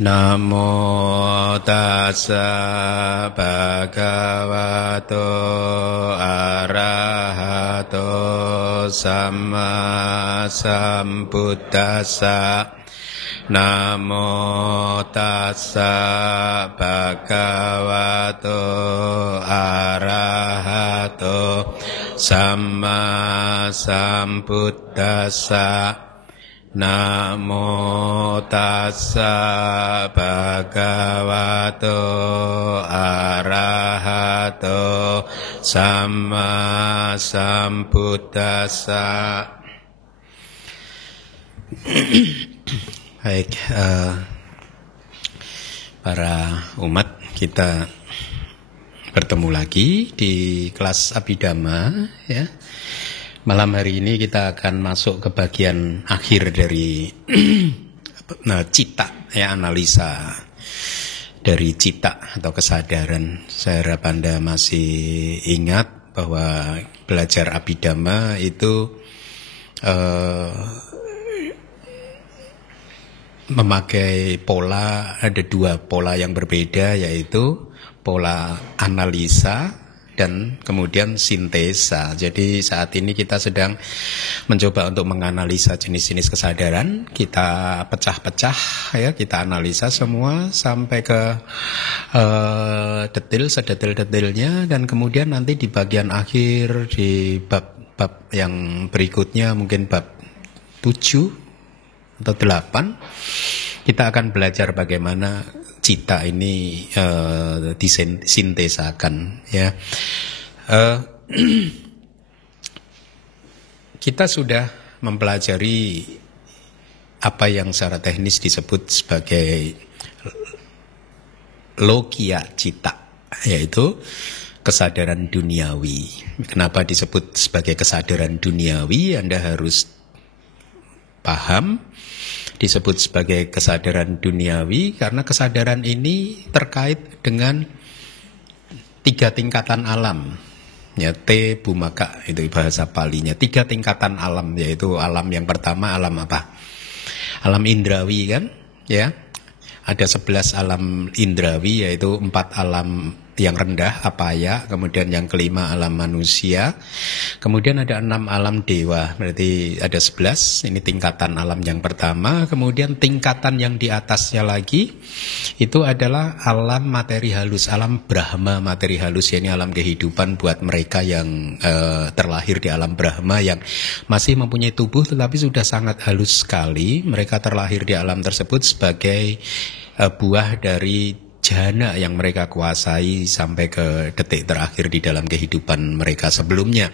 Namo tassa bhagavato arahato samma sambuddhassa. Namo tassa bhagavato arahato samma sambuddhassa. Namo tassa bhagavato arahato samma sambuddhassa. Baik, para umat, kita bertemu lagi di kelas Abhidhamma, ya. Malam hari ini kita akan masuk ke bagian akhir dari cita, ya, analisa dari cita atau kesadaran. Saya harap Anda masih ingat bahwa belajar Abhidhamma itu memakai pola, ada dua pola yang berbeda, yaitu pola analisa dan kemudian sintesa. Jadi saat ini kita sedang mencoba untuk menganalisa jenis-jenis kesadaran. Kita pecah-pecah, ya, kita analisa semua sampai ke detail, sedetail-detailnya, dan kemudian nanti di bagian akhir di bab-bab yang berikutnya, mungkin bab 7 atau 8, kita akan belajar bagaimana cita ini disintesakan, ya. Kita sudah mempelajari apa yang secara teknis disebut sebagai logia cita, yaitu kesadaran duniawi. Kenapa disebut sebagai kesadaran duniawi? Anda harus paham disebut sebagai kesadaran duniawi karena kesadaran ini terkait dengan 3 tingkatan alam, ya, te bumaka itu bahasa Palinya. 3 tingkatan alam, yaitu alam yang pertama alam apa? Alam indrawi, kan, ya. Ada 11 alam indrawi, yaitu 4 alam yang rendah, apaya, kemudian yang kelima alam manusia, kemudian ada 6 alam dewa, berarti ada 11, ini tingkatan alam yang pertama. Kemudian tingkatan yang di atasnya lagi, itu adalah alam materi halus, alam Brahma materi halus, yakni alam kehidupan buat mereka yang terlahir di alam Brahma, yang masih mempunyai tubuh tetapi sudah sangat halus sekali. Mereka terlahir di alam tersebut sebagai buah dari jana yang mereka kuasai sampai ke detik terakhir di dalam kehidupan mereka sebelumnya.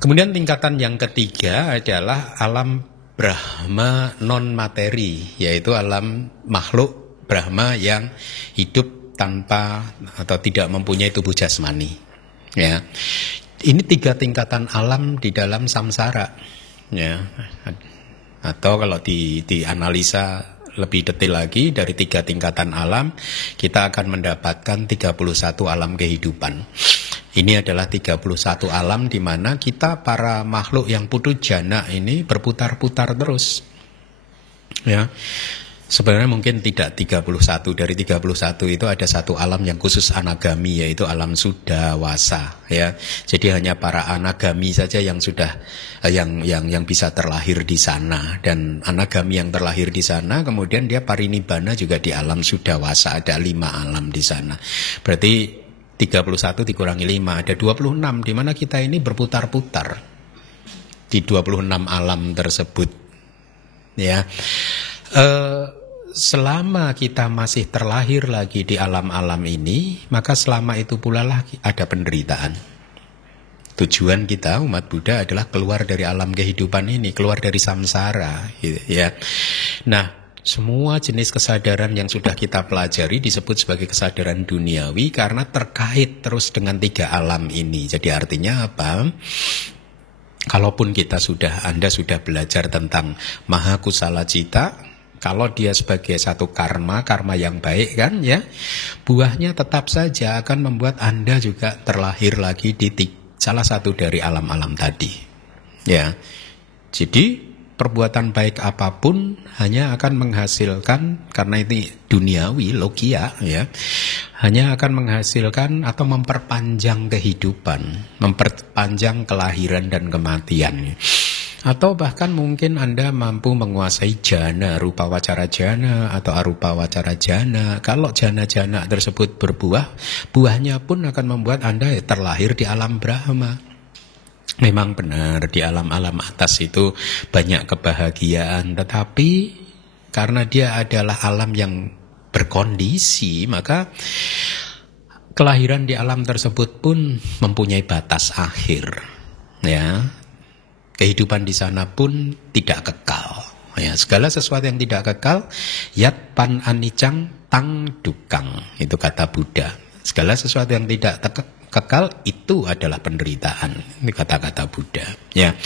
Kemudian tingkatan yang ketiga adalah alam Brahma non materi, yaitu alam makhluk Brahma yang hidup tanpa atau tidak mempunyai tubuh jasmani, ya. Ini 3 tingkatan alam di dalam samsara, ya. Atau kalau dianalisa lebih detail lagi, dari 3 tingkatan alam kita akan mendapatkan 31 alam kehidupan. Ini adalah 31 alam di mana kita para makhluk yang putu jana ini berputar-putar terus, ya. Sebenarnya mungkin tidak 31, dari 31 itu ada 1 alam yang khusus anagami, yaitu alam Sudawasa, ya. Jadi hanya para anagami saja yang sudah yang bisa terlahir di sana, dan anagami yang terlahir di sana kemudian dia parinibbana juga di alam Sudawasa, ada 5 alam di sana. Berarti 31 dikurangi 5 ada 26, di mana kita ini berputar-putar di 26 alam tersebut, ya. Selama kita masih terlahir lagi di alam-alam ini, maka selama itu pula lah ada penderitaan. Tujuan kita umat Buddha adalah keluar dari alam kehidupan ini, keluar dari samsara, gitu, ya. Nah, semua jenis kesadaran yang sudah kita pelajari disebut sebagai kesadaran duniawi karena terkait terus dengan 3 alam ini. Jadi artinya apa? Kalaupun Anda sudah belajar tentang maha kusala cita, kalau dia sebagai satu karma yang baik, kan, ya, buahnya tetap saja akan membuat Anda juga terlahir lagi di salah satu dari alam-alam tadi, ya. Jadi perbuatan baik apapun hanya akan menghasilkan, karena ini duniawi, logia ya, hanya akan menghasilkan atau memperpanjang kehidupan, memperpanjang kelahiran dan kematian. Atau bahkan mungkin Anda mampu menguasai jana, rupa wacara jana atau arupa wacara jana. Kalau jana-jana tersebut berbuah, buahnya pun akan membuat Anda terlahir di alam Brahma. Memang benar di alam-alam atas itu banyak kebahagiaan, tetapi karena dia adalah alam yang berkondisi, maka kelahiran di alam tersebut pun mempunyai batas akhir. Ya, kehidupan di sana pun tidak kekal. Ya, segala sesuatu yang tidak kekal, yat pan anicang tang dukang, itu kata Buddha. Segala sesuatu yang tidak kekal itu adalah penderitaan. Ini kata-kata Buddha. Ya.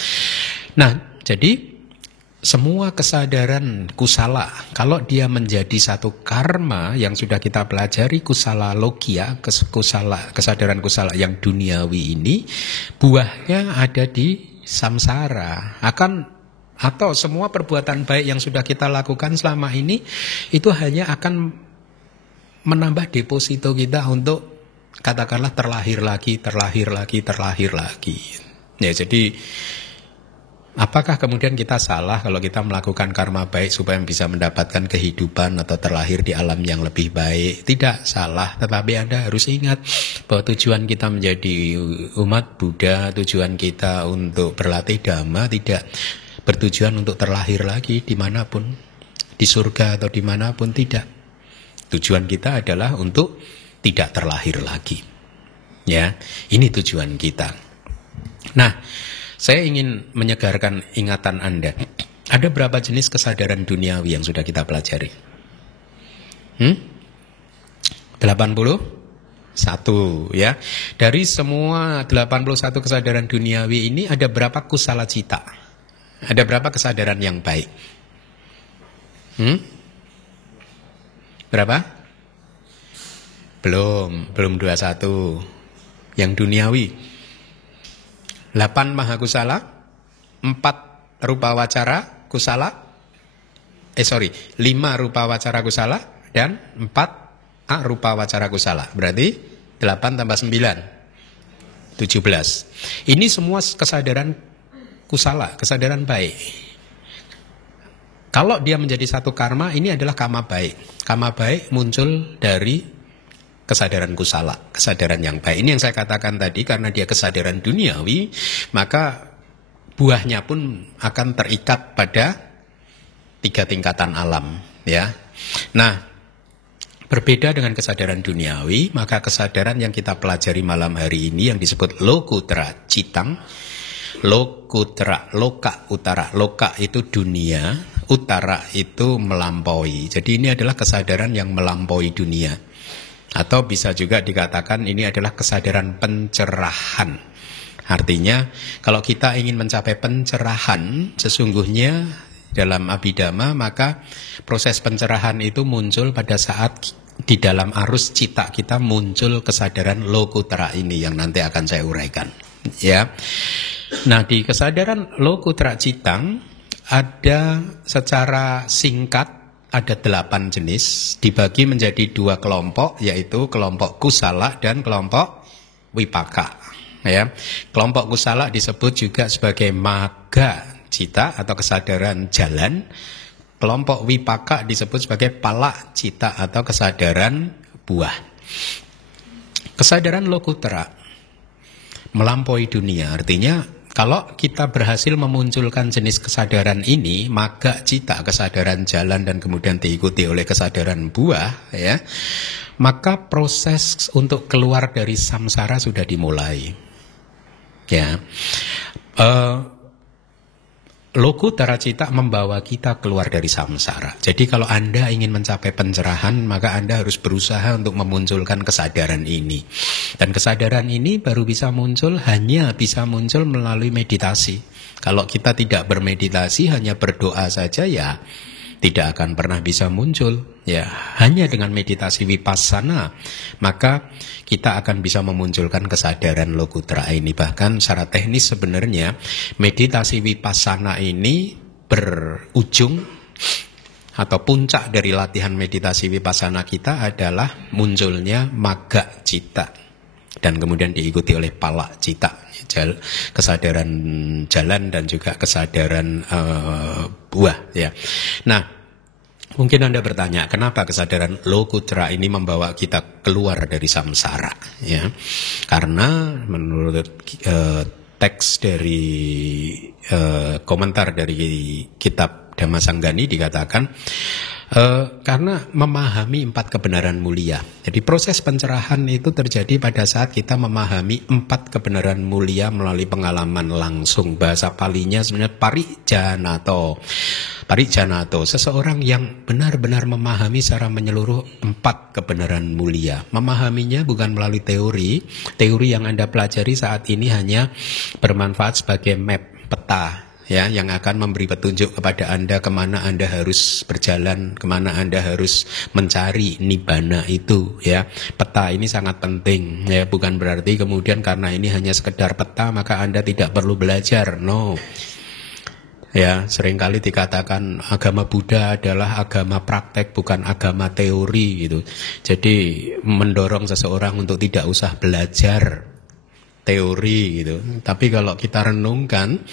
Nah, jadi semua kesadaran kusala, kalau dia menjadi satu karma yang sudah kita pelajari, kusala logia, kesadaran kusala yang duniawi ini, buahnya ada di samsara. Atau semua perbuatan baik yang sudah kita lakukan selama ini itu hanya akan menambah deposito kita untuk katakanlah terlahir lagi. Ya, jadi apakah kemudian kita salah kalau kita melakukan karma baik supaya bisa mendapatkan kehidupan atau terlahir di alam yang lebih baik? Tidak salah, tetapi Anda harus ingat bahwa tujuan kita menjadi umat Buddha, tujuan kita untuk berlatih Dhamma tidak bertujuan untuk terlahir lagi dimanapun, di surga atau dimanapun, tidak. Tujuan kita adalah untuk tidak terlahir lagi. Ya, ini tujuan kita. Nah, saya ingin menyegarkan ingatan Anda. Ada berapa jenis kesadaran duniawi yang sudah kita pelajari? 81 ya. Dari semua 81 kesadaran duniawi ini ada berapa kusala cita? Ada berapa kesadaran yang baik? Berapa? Belum 21. Yang duniawi 8 mahakusala, 4 rupa wacara kusala, 5 rupa wacara kusala dan 4 arupa wacara kusala. Berarti 8 tambah 9 17. Ini semua kesadaran kusala, kesadaran baik. Kalau dia menjadi satu karma, ini adalah kama baik. Kama baik muncul dari kesadaran kusala, kesadaran yang baik. Ini yang saya katakan tadi, karena dia kesadaran duniawi, maka buahnya pun akan terikat pada 3 tingkatan alam, ya. Nah, berbeda dengan kesadaran duniawi, maka kesadaran yang kita pelajari malam hari ini yang disebut lokutra citang, lokutra, loka utara, loka itu dunia, utara itu melampaui. Jadi ini adalah kesadaran yang melampaui dunia. Atau bisa juga dikatakan ini adalah kesadaran pencerahan. Artinya kalau kita ingin mencapai pencerahan, sesungguhnya dalam Abhidhamma, maka proses pencerahan itu muncul pada saat di dalam arus cita kita muncul kesadaran lokutra ini yang nanti akan saya uraikan. Ya. Nah, di kesadaran lokutra citang ada secara singkat ada 8 jenis, dibagi menjadi 2 kelompok, yaitu kelompok kusala dan kelompok wipaka. Ya, kelompok kusala disebut juga sebagai magga cita atau kesadaran jalan. Kelompok wipaka disebut sebagai pala cita atau kesadaran buah. Kesadaran lokutra melampaui dunia, artinya kalau kita berhasil memunculkan jenis kesadaran ini, magga cita, kesadaran jalan dan kemudian diikuti oleh kesadaran buah, ya, maka proses untuk keluar dari samsara sudah dimulai. Ya, lokutra cita membawa kita keluar dari samsara. Jadi kalau Anda ingin mencapai pencerahan, maka Anda harus berusaha untuk memunculkan kesadaran ini. Dan kesadaran ini baru bisa muncul melalui meditasi. Kalau kita tidak bermeditasi, hanya berdoa saja, ya tidak akan pernah bisa muncul. Ya, hanya dengan meditasi vipassana maka kita akan bisa memunculkan kesadaran lokutra ini. Bahkan secara teknis sebenarnya meditasi vipassana ini berujung atau puncak dari latihan meditasi vipassana kita adalah munculnya magga cita dan kemudian diikuti oleh pala cita, kesadaran jalan dan juga kesadaran buah ya. Nah, mungkin Anda bertanya, kenapa kesadaran lokutra ini membawa kita keluar dari samsara ya? Karena menurut teks dari komentar dari kitab Dhammasanggani dikatakan karena memahami 4 kebenaran mulia. Jadi proses pencerahan itu terjadi pada saat kita memahami 4 kebenaran mulia melalui pengalaman langsung. Bahasa palinya sebenarnya parijanato. Parijanato, seseorang yang benar-benar memahami secara menyeluruh 4 kebenaran mulia. Memahaminya bukan melalui teori. Teori yang Anda pelajari saat ini hanya bermanfaat sebagai map, peta ya, yang akan memberi petunjuk kepada Anda kemana Anda harus berjalan, kemana Anda harus mencari nibbana itu ya. Peta ini sangat penting ya, bukan berarti kemudian karena ini hanya sekedar peta maka Anda tidak perlu belajar. No. Ya, seringkali dikatakan agama Buddha adalah agama praktek bukan agama teori gitu. Jadi mendorong seseorang untuk tidak usah belajar teori gitu. Tapi kalau kita renungkan,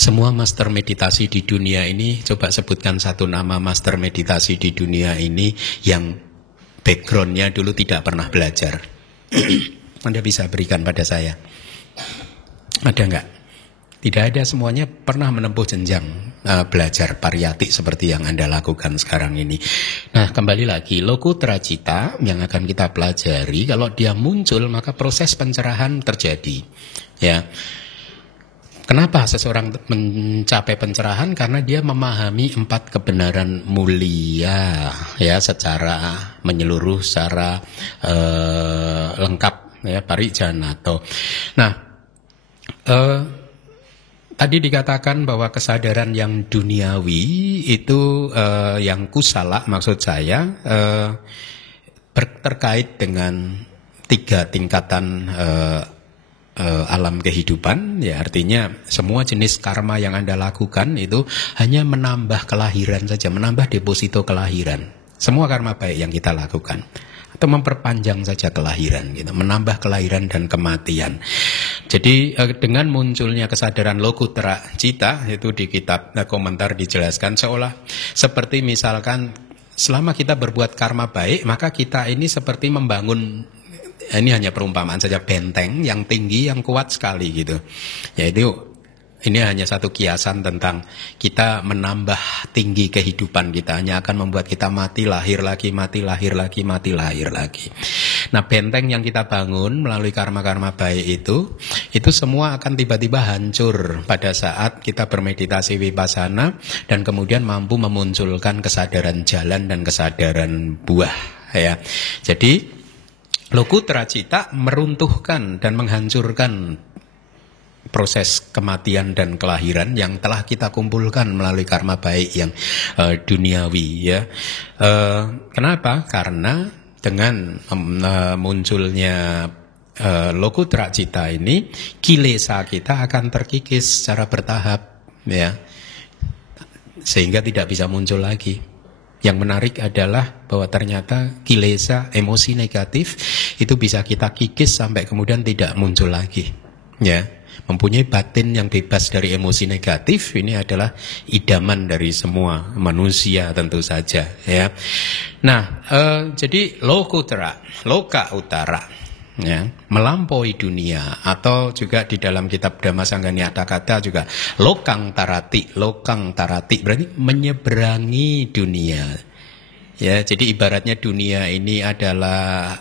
semua master meditasi di dunia ini, coba sebutkan satu nama master meditasi di dunia ini yang backgroundnya dulu tidak pernah belajar. Anda bisa berikan pada saya. Ada enggak? Tidak ada, semuanya pernah menempuh jenjang belajar pariyati seperti yang Anda lakukan sekarang ini. Nah, kembali lagi, lokutra cita yang akan kita pelajari, kalau dia muncul maka proses pencerahan terjadi. Ya. Kenapa seseorang mencapai pencerahan? Karena dia memahami 4 kebenaran mulia ya secara menyeluruh, secara lengkap ya, parijanato. Nah, tadi dikatakan bahwa kesadaran yang duniawi itu yang kusala, maksud saya terkait dengan 3 tingkatan alam kehidupan ya, artinya semua jenis karma yang Anda lakukan itu hanya menambah kelahiran saja, menambah deposito kelahiran. Semua karma baik yang kita lakukan atau memperpanjang saja kelahiran gitu, menambah kelahiran dan kematian. Jadi dengan munculnya kesadaran lokutra cita itu di kitab komentar dijelaskan seolah seperti misalkan selama kita berbuat karma baik maka kita ini seperti membangun, ini hanya perumpamaan saja, benteng yang tinggi yang kuat sekali gitu. Yaitu ini hanya satu kiasan tentang kita menambah tinggi kehidupan kita, hanya akan membuat kita mati lahir lagi, mati lahir lagi, mati lahir lagi. Nah, benteng yang kita bangun melalui karma-karma baik itu semua akan tiba-tiba hancur pada saat kita bermeditasi vipassana dan kemudian mampu memunculkan kesadaran jalan dan kesadaran buah ya. Jadi lokutra cita meruntuhkan dan menghancurkan proses kematian dan kelahiran yang telah kita kumpulkan melalui karma baik yang duniawi ya. Kenapa? Karena dengan munculnya lokutra cita ini, kilesa kita akan terkikis secara bertahap ya, sehingga tidak bisa muncul lagi. Yang menarik adalah bahwa ternyata kilesa, emosi negatif itu bisa kita kikis sampai kemudian tidak muncul lagi ya. Mempunyai batin yang bebas dari emosi negatif ini adalah idaman dari semua manusia tentu saja ya. Nah, jadi lokutra, loka utara ya, melampaui dunia, atau juga di dalam kitab Dhammasanggani ada kata juga lokang tarati berarti menyeberangi dunia. Ya, jadi ibaratnya dunia ini adalah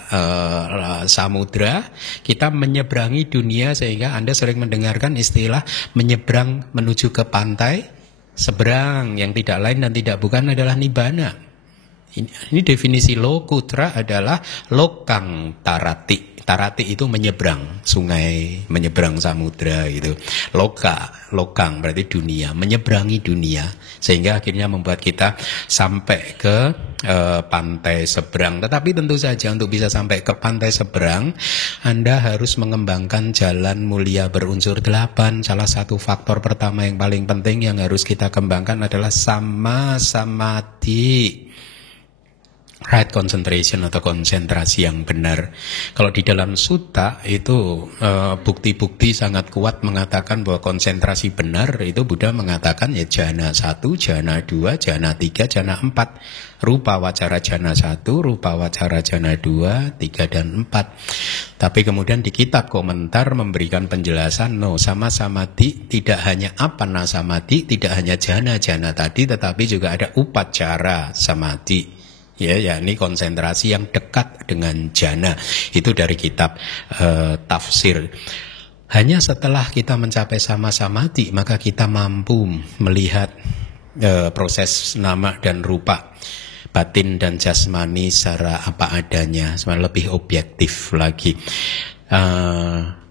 samudra, kita menyeberangi dunia, sehingga Anda sering mendengarkan istilah menyeberang menuju ke pantai, seberang yang tidak lain dan tidak bukan adalah nibbana. Ini definisi lokutra adalah lokang tarati. Tarati itu menyeberang sungai, menyeberang samudra gitu. Lokang berarti dunia, menyeberangi dunia. Sehingga akhirnya membuat kita sampai ke pantai seberang. Tetapi tentu saja untuk bisa sampai ke pantai seberang, Anda harus mengembangkan jalan mulia berunsur 8. Salah satu faktor pertama yang paling penting yang harus kita kembangkan adalah sama samadhi. Right concentration atau konsentrasi yang benar. Kalau di dalam sutta itu bukti-bukti sangat kuat mengatakan bahwa konsentrasi benar itu Buddha mengatakan ya jhana 1, jhana 2, jhana 3, jhana 4. Rupa wacara jhana 1, rupa wacara jhana 2, 3 dan 4. Tapi kemudian di kitab komentar memberikan penjelasan sama samadhi tidak hanya apana samadhi, tidak hanya jhana-jhana tadi, tetapi juga ada upacara samadhi. Ya, yakni konsentrasi yang dekat dengan jhana. Itu dari kitab tafsir. Hanya setelah kita mencapai sama samadhi, maka kita mampu melihat proses nama dan rupa, batin dan jasmani secara apa adanya, lebih objektif lagi.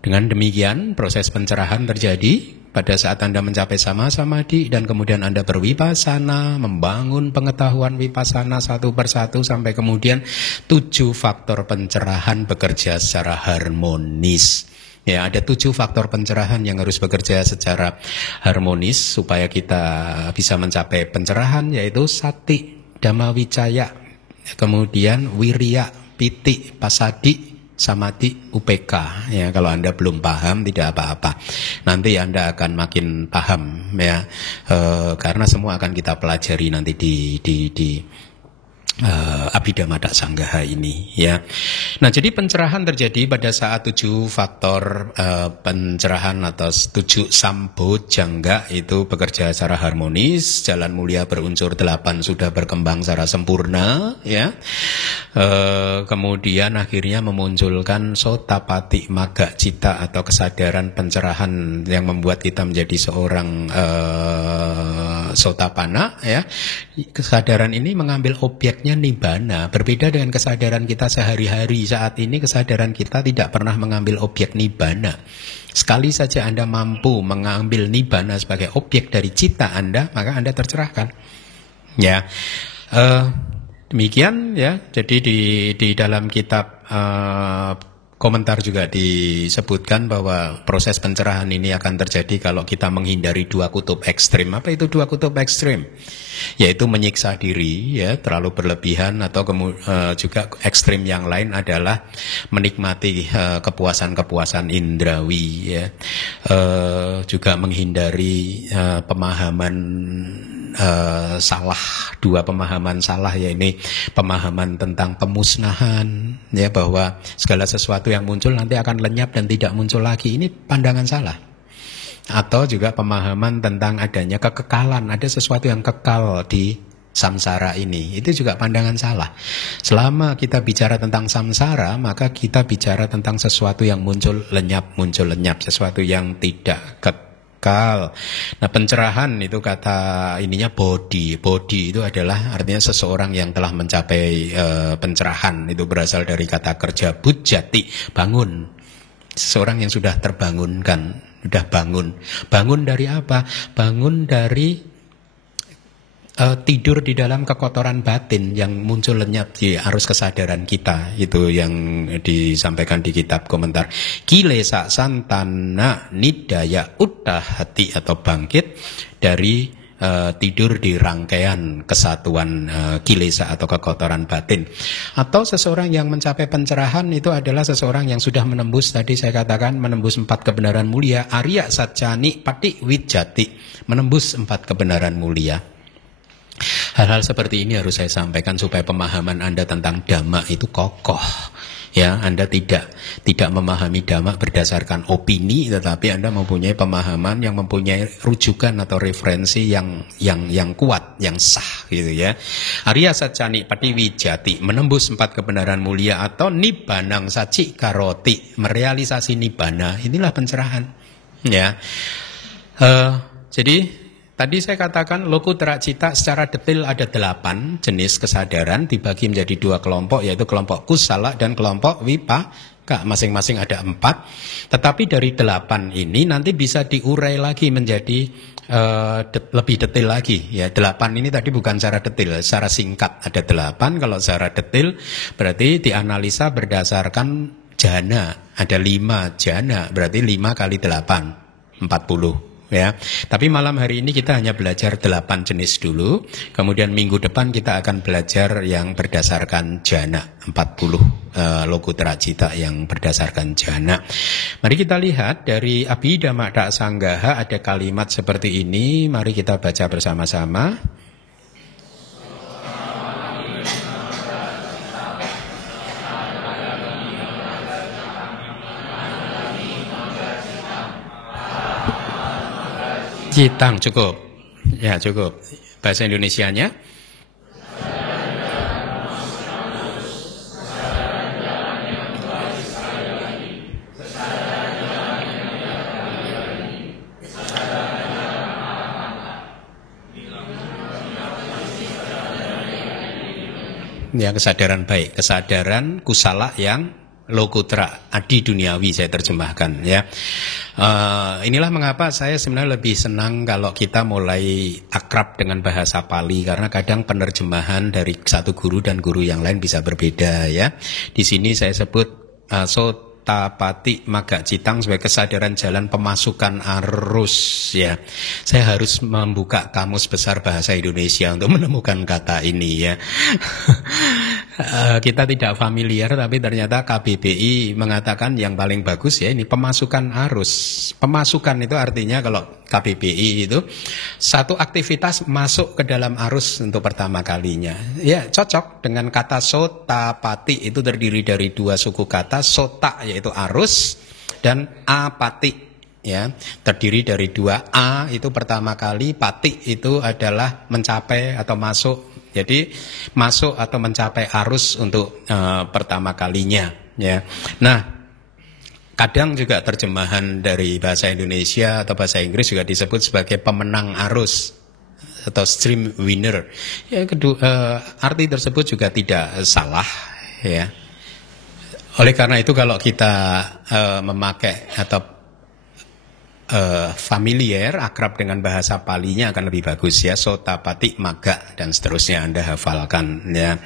Dengan demikian proses pencerahan terjadi pada saat Anda mencapai sama samadhi dan kemudian Anda berwipasana, membangun pengetahuan wipasana satu persatu sampai kemudian 7 faktor pencerahan bekerja secara harmonis. Ya, ada 7 faktor pencerahan yang harus bekerja secara harmonis supaya kita bisa mencapai pencerahan, yaitu sati, dhamma wicaya, kemudian wirya, piti, pasadi, samadhi, UPK. Ya, kalau Anda belum paham tidak apa-apa. Nanti Anda akan makin paham ya. Karena semua akan kita pelajari nanti di Abhidhamma Sanggaha ini ya. Nah, jadi pencerahan terjadi pada saat 7 faktor pencerahan atau 7 sambojjhanga itu bekerja secara harmonis, jalan mulia berunsur 8 sudah berkembang secara sempurna ya. Kemudian akhirnya memunculkan sotapati magga cita atau kesadaran pencerahan yang membuat kita menjadi seorang sotapana ya. Kesadaran ini mengambil objeknya nibbana. Berbeda dengan kesadaran kita sehari-hari. Saat ini kesadaran kita tidak pernah mengambil objek nibbana. Sekali saja Anda mampu mengambil nibbana sebagai objek dari cita Anda, maka Anda tercerahkan. Ya, demikian ya. Jadi di dalam kitab komentar juga disebutkan bahwa proses pencerahan ini akan terjadi kalau kita menghindari 2 kutub ekstrim. Apa itu 2 kutub ekstrim? Yaitu menyiksa diri, ya, terlalu berlebihan, atau juga ekstrim yang lain adalah menikmati kepuasan-kepuasan indrawi, ya. Juga menghindari pemahaman salah, 2 pemahaman salah, ya, ini pemahaman tentang pemusnahan, ya, bahwa segala sesuatu yang muncul nanti akan lenyap dan tidak muncul lagi. Ini pandangan salah. Atau juga pemahaman tentang adanya kekekalan, ada sesuatu yang kekal di samsara ini. Itu juga pandangan salah. Selama kita bicara tentang samsara, maka kita bicara tentang sesuatu yang muncul lenyap, sesuatu yang tidak kekal. Nah, pencerahan itu kata ininya bodhi. Bodhi itu adalah artinya seseorang yang telah mencapai pencerahan. Itu berasal dari kata kerja bujjati, bangun. Seseorang yang sudah terbangunkan, sudah bangun. Bangun dari apa? Bangun dari tidur di dalam kekotoran batin yang muncul lenyap di arus kesadaran kita. Itu yang disampaikan di kitab komentar. Kilesa santana nidaya uddahati, atau bangkit dari tidur di rangkaian kesatuan kilesa atau kekotoran batin. Atau seseorang yang mencapai pencerahan itu adalah seseorang yang sudah menembus, tadi saya katakan, menembus 4 kebenaran mulia, Arya Satchani Pati Wijjati, menembus 4 kebenaran mulia. Hal-hal seperti ini harus saya sampaikan supaya pemahaman Anda tentang Dhamma itu kokoh. Ya, Anda tidak memahami Dhamma berdasarkan opini, tetapi Anda mempunyai pemahaman yang mempunyai rujukan atau referensi yang kuat, yang sah, gitu ya. Arya Satchani Pati Wijjati, menembus 4 kebenaran mulia, atau Nibbanang Saci Karoti, merealisasi Nibbana. Inilah pencerahan. Ya, jadi tadi saya katakan Lokuttara Cita secara detail ada 8 jenis kesadaran dibagi menjadi 2 kelompok, yaitu kelompok kusala dan kelompok vipaka. Masing-masing ada 4. Tetapi dari 8 ini nanti bisa diurai lagi menjadi lebih detail lagi. Ya, 8 ini tadi bukan secara detail, secara singkat ada 8. Kalau secara detail berarti dianalisa berdasarkan jana. Ada 5 jana, berarti 5 kali 8, 40. Ya. Tapi malam hari ini kita hanya belajar 8 jenis dulu. Kemudian minggu depan kita akan belajar yang berdasarkan jana, 40 Lokuttara Cita yang berdasarkan jana. Mari kita lihat dari Abhidhamma Sanggaha ada kalimat seperti ini. Mari kita baca bersama-sama. Citang cukup. Ya, cukup. Bahasa Indonesianya? Ya, kesadaran baik, kesadaran kusala yang Lokuttara, adi duniawi saya terjemahkan ya. Inilah mengapa saya sebenarnya lebih senang kalau kita mulai akrab dengan bahasa Pali, karena kadang penerjemahan dari satu guru dan guru yang lain bisa berbeda ya. Di sini saya sebut Sotapati Magga Citang sebagai kesadaran jalan pemasukan arus ya. Saya harus membuka kamus besar bahasa Indonesia untuk menemukan kata ini ya. Kita tidak familiar, tapi ternyata KBBI mengatakan yang paling bagus ya ini pemasukan arus. Pemasukan itu artinya kalau KBBI itu satu aktivitas masuk ke dalam arus untuk pertama kalinya. Ya cocok dengan kata Sotapati, itu terdiri dari 2 suku kata. Sota yaitu arus dan apati ya, terdiri dari 2 a itu pertama kali, pati itu adalah mencapai atau masuk. Jadi masuk atau mencapai arus untuk pertama kalinya ya. Nah, kadang juga terjemahan dari bahasa Indonesia atau bahasa Inggris juga disebut sebagai pemenang arus atau stream winner. Ya, arti tersebut juga tidak salah ya. Oleh karena itu kalau kita memakai atau familiar, akrab dengan bahasa Palinya akan lebih bagus ya. Sotapati Magga dan seterusnya Anda hafalkan ya.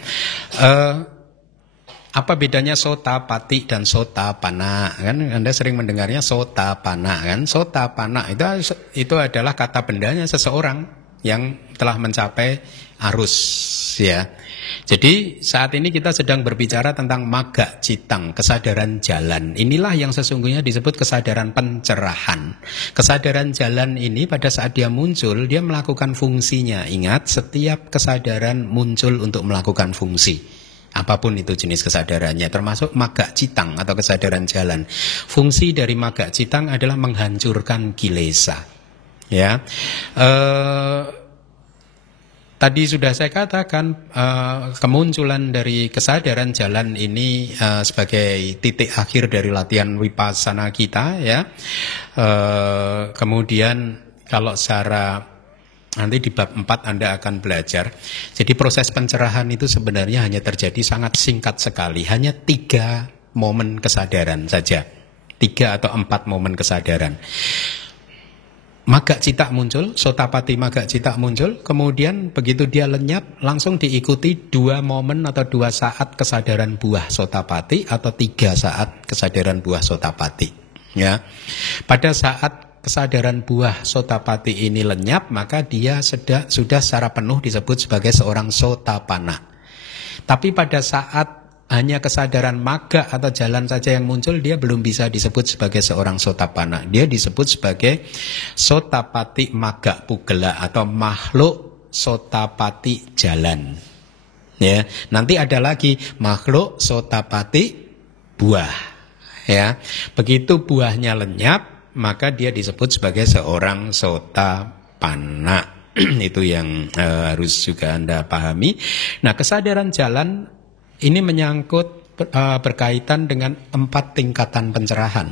Apa bedanya Sotapati dan Sotapana? Kan Anda sering mendengarnya Sotapana kan? Sotapana itu adalah kata bendanya seseorang yang telah mencapai arus ya. Jadi saat ini kita sedang berbicara tentang Magga Citang, kesadaran jalan. Inilah yang sesungguhnya disebut kesadaran pencerahan. Kesadaran jalan ini pada saat dia muncul, dia melakukan fungsinya. Ingat, setiap kesadaran muncul untuk melakukan fungsi. Apapun itu jenis kesadarannya, termasuk Magga Citang atau kesadaran jalan. Fungsi dari Magga Citang adalah menghancurkan kilesa. Ya, tadi sudah saya katakan kemunculan dari kesadaran jalan ini sebagai titik akhir dari latihan vipassana kita ya. Kemudian kalau secara nanti di bab 4 Anda akan belajar. Jadi proses pencerahan itu sebenarnya hanya terjadi sangat singkat sekali, hanya 3 momen kesadaran saja. 3 atau 4 momen kesadaran. Magga Cita muncul, Sotapati Magga Cita muncul, kemudian begitu dia lenyap langsung diikuti 2 momen atau 2 saat kesadaran buah Sotapati atau 3 saat kesadaran buah Sotapati. Ya, pada saat kesadaran buah Sotapati ini lenyap, maka dia sudah secara penuh disebut sebagai seorang Sotapana. Tapi pada saat hanya kesadaran magga atau jalan saja yang muncul, dia belum bisa disebut sebagai seorang Sotapana. Dia disebut sebagai Sotapati Magga Pugala atau makhluk Sotapati jalan. Ya, nanti ada lagi makhluk Sotapati buah. Ya, begitu buahnya lenyap, maka dia disebut sebagai seorang Sotapana. Itu yang harus juga Anda pahami. Nah, kesadaran jalan ini menyangkut berkaitan dengan 4 tingkatan pencerahan.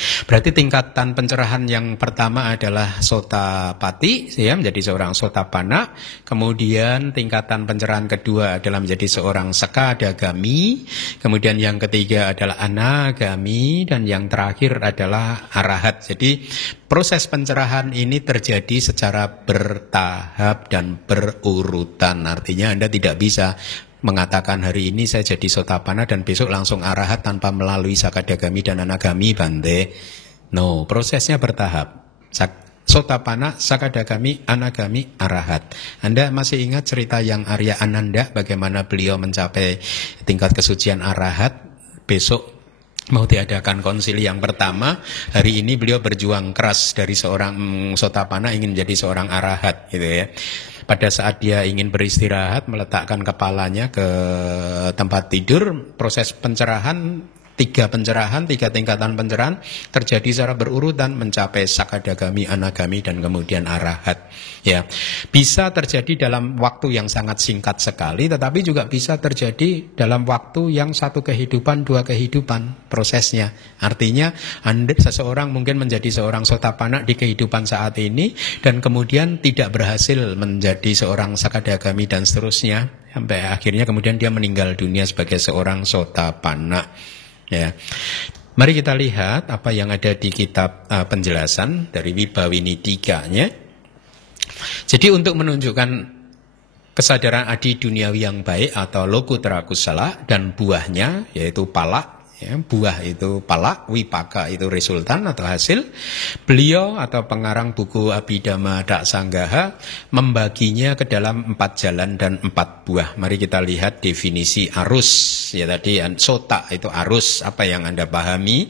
Berarti tingkatan pencerahan yang pertama adalah sotapati, ya, menjadi seorang sotapana. Kemudian tingkatan pencerahan kedua adalah menjadi seorang sakadagami. Kemudian yang ketiga adalah anagami. Dan yang terakhir adalah arahat. Jadi proses pencerahan ini terjadi secara bertahap dan berurutan. Artinya Anda tidak bisa mengatakan hari ini saya jadi sotapana dan besok langsung arahat tanpa melalui sakadagami dan anagami, Bante. No, prosesnya bertahap. Sotapana, sakadagami, anagami, arahat. Anda masih ingat cerita yang Arya Ananda, bagaimana beliau mencapai tingkat kesucian arahat? Besok mau diadakan konsili yang pertama. Hari ini beliau berjuang keras dari seorang sotapana ingin menjadi seorang arahat, gitu ya. Pada saat dia ingin beristirahat, meletakkan kepalanya ke tempat tidur, proses pencerahan, tiga tingkatan pencerahan terjadi secara berurutan mencapai sakadagami, anagami, dan kemudian arahat. Ya, bisa terjadi dalam waktu yang sangat singkat sekali, tetapi juga bisa terjadi dalam waktu yang satu kehidupan, dua kehidupan prosesnya. Artinya, seseorang mungkin menjadi seorang sotapana di kehidupan saat ini dan kemudian tidak berhasil menjadi seorang sakadagami dan seterusnya, sampai akhirnya kemudian dia meninggal dunia sebagai seorang sotapana. Ya, mari kita lihat apa yang ada di kitab penjelasan dari Wibawinidika-nya. Jadi untuk menunjukkan kesadaran adi duniawi yang baik atau lokuttara kusala dan buahnya yaitu pala, ya, buah itu pala, wipaka itu resultan atau hasil. Beliau atau pengarang buku Abhidhamma Daksanggaha membaginya ke dalam 4 jalan dan 4 buah. Mari kita lihat definisi arus. Ya tadi sota itu arus, apa yang Anda pahami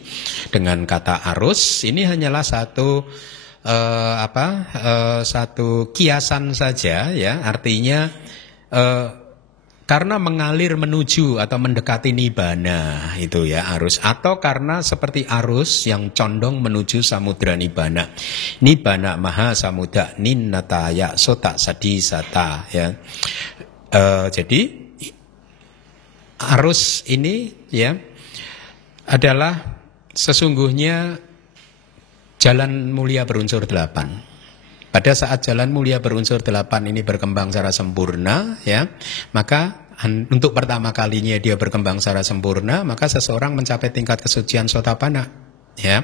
dengan kata arus. Ini hanyalah satu satu kiasan saja, ya. Artinya karena mengalir menuju atau mendekati nibbana, itu ya arus, atau karena seperti arus yang condong menuju samudra nibbana. Nibbana maha samudra ninnataya sota sadisata, ya. Jadi arus ini, ya, adalah sesungguhnya jalan mulia berunsur 8. Pada saat jalan mulia berunsur 8 ini berkembang secara sempurna, ya, maka untuk pertama kalinya dia berkembang secara sempurna, maka seseorang mencapai tingkat kesucian sotapana, ya.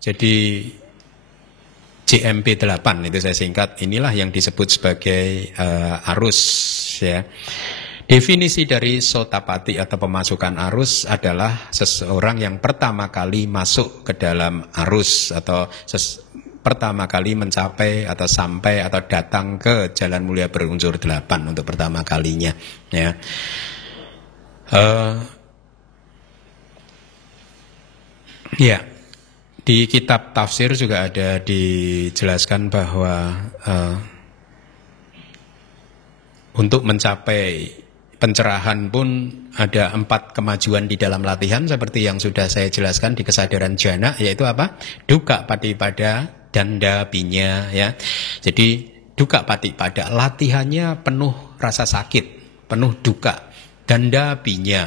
Jadi JMP 8 itu saya singkat, inilah yang disebut sebagai arus, ya. Definisi dari sotapati atau pemasukan arus adalah seseorang yang pertama kali masuk ke dalam arus atau pertama kali mencapai atau sampai atau datang ke jalan mulia berunsur 8 untuk pertama kalinya, ya. Ya, di kitab tafsir juga ada dijelaskan bahwa untuk mencapai pencerahan pun ada 4 kemajuan di dalam latihan seperti yang sudah saya jelaskan di kesadaran jana, yaitu apa? Dukkha patipada danda binya, ya. Jadi dukkha patipada latihannya penuh rasa sakit, penuh dukkha, danda binya.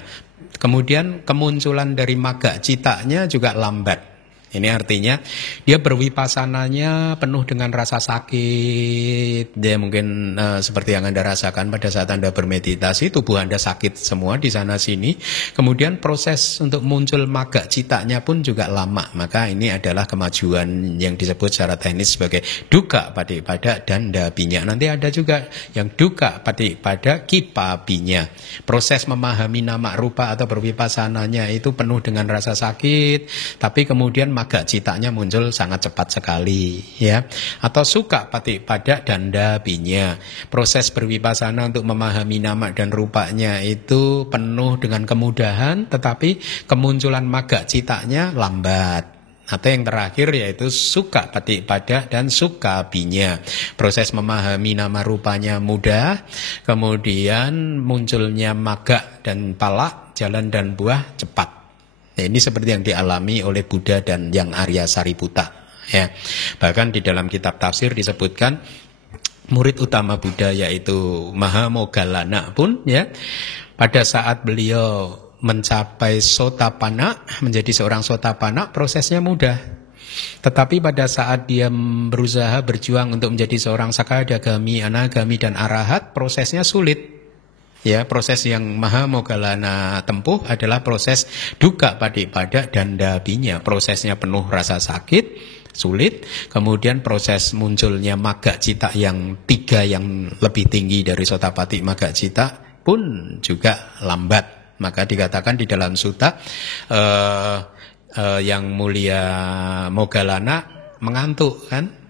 Kemudian kemunculan dari magga citanya juga lambat. Ini artinya dia berwipassananya penuh dengan rasa sakit. Dia mungkin seperti yang Anda rasakan pada saat Anda bermeditasi, tubuh Anda sakit semua di sana sini. Kemudian proses untuk muncul magga citanya pun juga lama. Maka ini adalah kemajuan yang disebut secara teknis sebagai dukkha patipada dan dabinya. Nanti ada juga yang dukkha patipada kipabinya. Proses memahami nama rupa atau berwipassananya itu penuh dengan rasa sakit, tapi kemudian magga citanya muncul sangat cepat sekali, ya. Atau sukha patipada dan dabinya. Proses berwipassana untuk memahami nama dan rupanya itu penuh dengan kemudahan, tetapi kemunculan magga citanya lambat. Atau yang terakhir yaitu sukha patipada dan sukha binya. Proses memahami nama rupanya mudah, kemudian munculnya magga dan pala, jalan dan buah cepat. Nah, ini seperti yang dialami oleh Buddha dan yang Arya Sariputta, ya. Bahkan di dalam kitab tafsir disebutkan murid utama Buddha yaitu Mahamoggallana pun, ya, pada saat beliau mencapai sotapanna, menjadi seorang sotapanna, prosesnya mudah. Tetapi pada saat dia berusaha berjuang untuk menjadi seorang sakadagami, anagami, dan arahat, prosesnya sulit. Ya, proses yang Maha Moggallana tempuh adalah proses dukkha padipada dan dabinya. Prosesnya penuh rasa sakit, sulit. Kemudian proses munculnya magga cita yang 3 yang lebih tinggi dari Sotapati magga cita pun juga lambat. Maka dikatakan di dalam sutta yang mulia Moggallana mengantuk kan?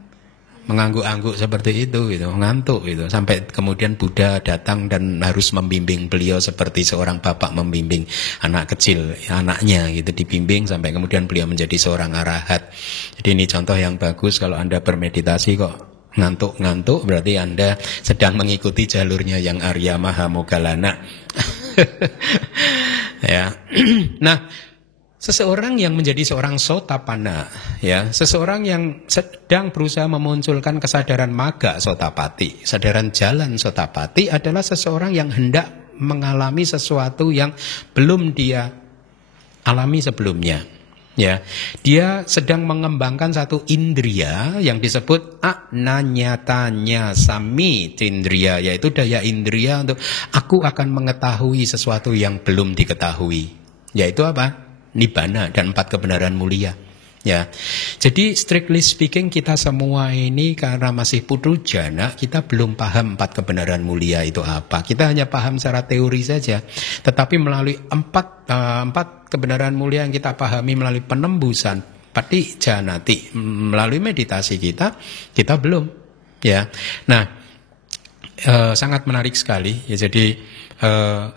Mengangguk-angguk seperti itu gitu, ngantuk gitu, sampai kemudian Buddha datang dan harus membimbing beliau seperti seorang bapak membimbing anak kecil, anaknya gitu, dibimbing sampai kemudian beliau menjadi seorang arahat. Jadi ini contoh yang bagus kalau Anda bermeditasi kok ngantuk-ngantuk, berarti Anda sedang mengikuti jalurnya yang Arya Maha Moggallana. Ya. Nah, seseorang yang menjadi seorang sotapanna, ya, seseorang yang sedang berusaha memunculkan kesadaran magga sotapati, kesadaran jalan sotapati adalah seseorang yang hendak mengalami sesuatu yang belum dia alami sebelumnya. Ya, dia sedang mengembangkan satu indria yang disebut ananyatanya sami indria, yaitu daya indria untuk aku akan mengetahui sesuatu yang belum diketahui. Yaitu apa? Nibbana dan 4 kebenaran mulia. Ya. Jadi strictly speaking kita semua ini karena masih putujana, kita belum paham 4 kebenaran mulia itu apa. Kita hanya paham secara teori saja. Tetapi melalui 4 kebenaran mulia yang kita pahami melalui penembusan patijanati, melalui meditasi kita belum. Ya. Nah, sangat menarik sekali. Ya, jadi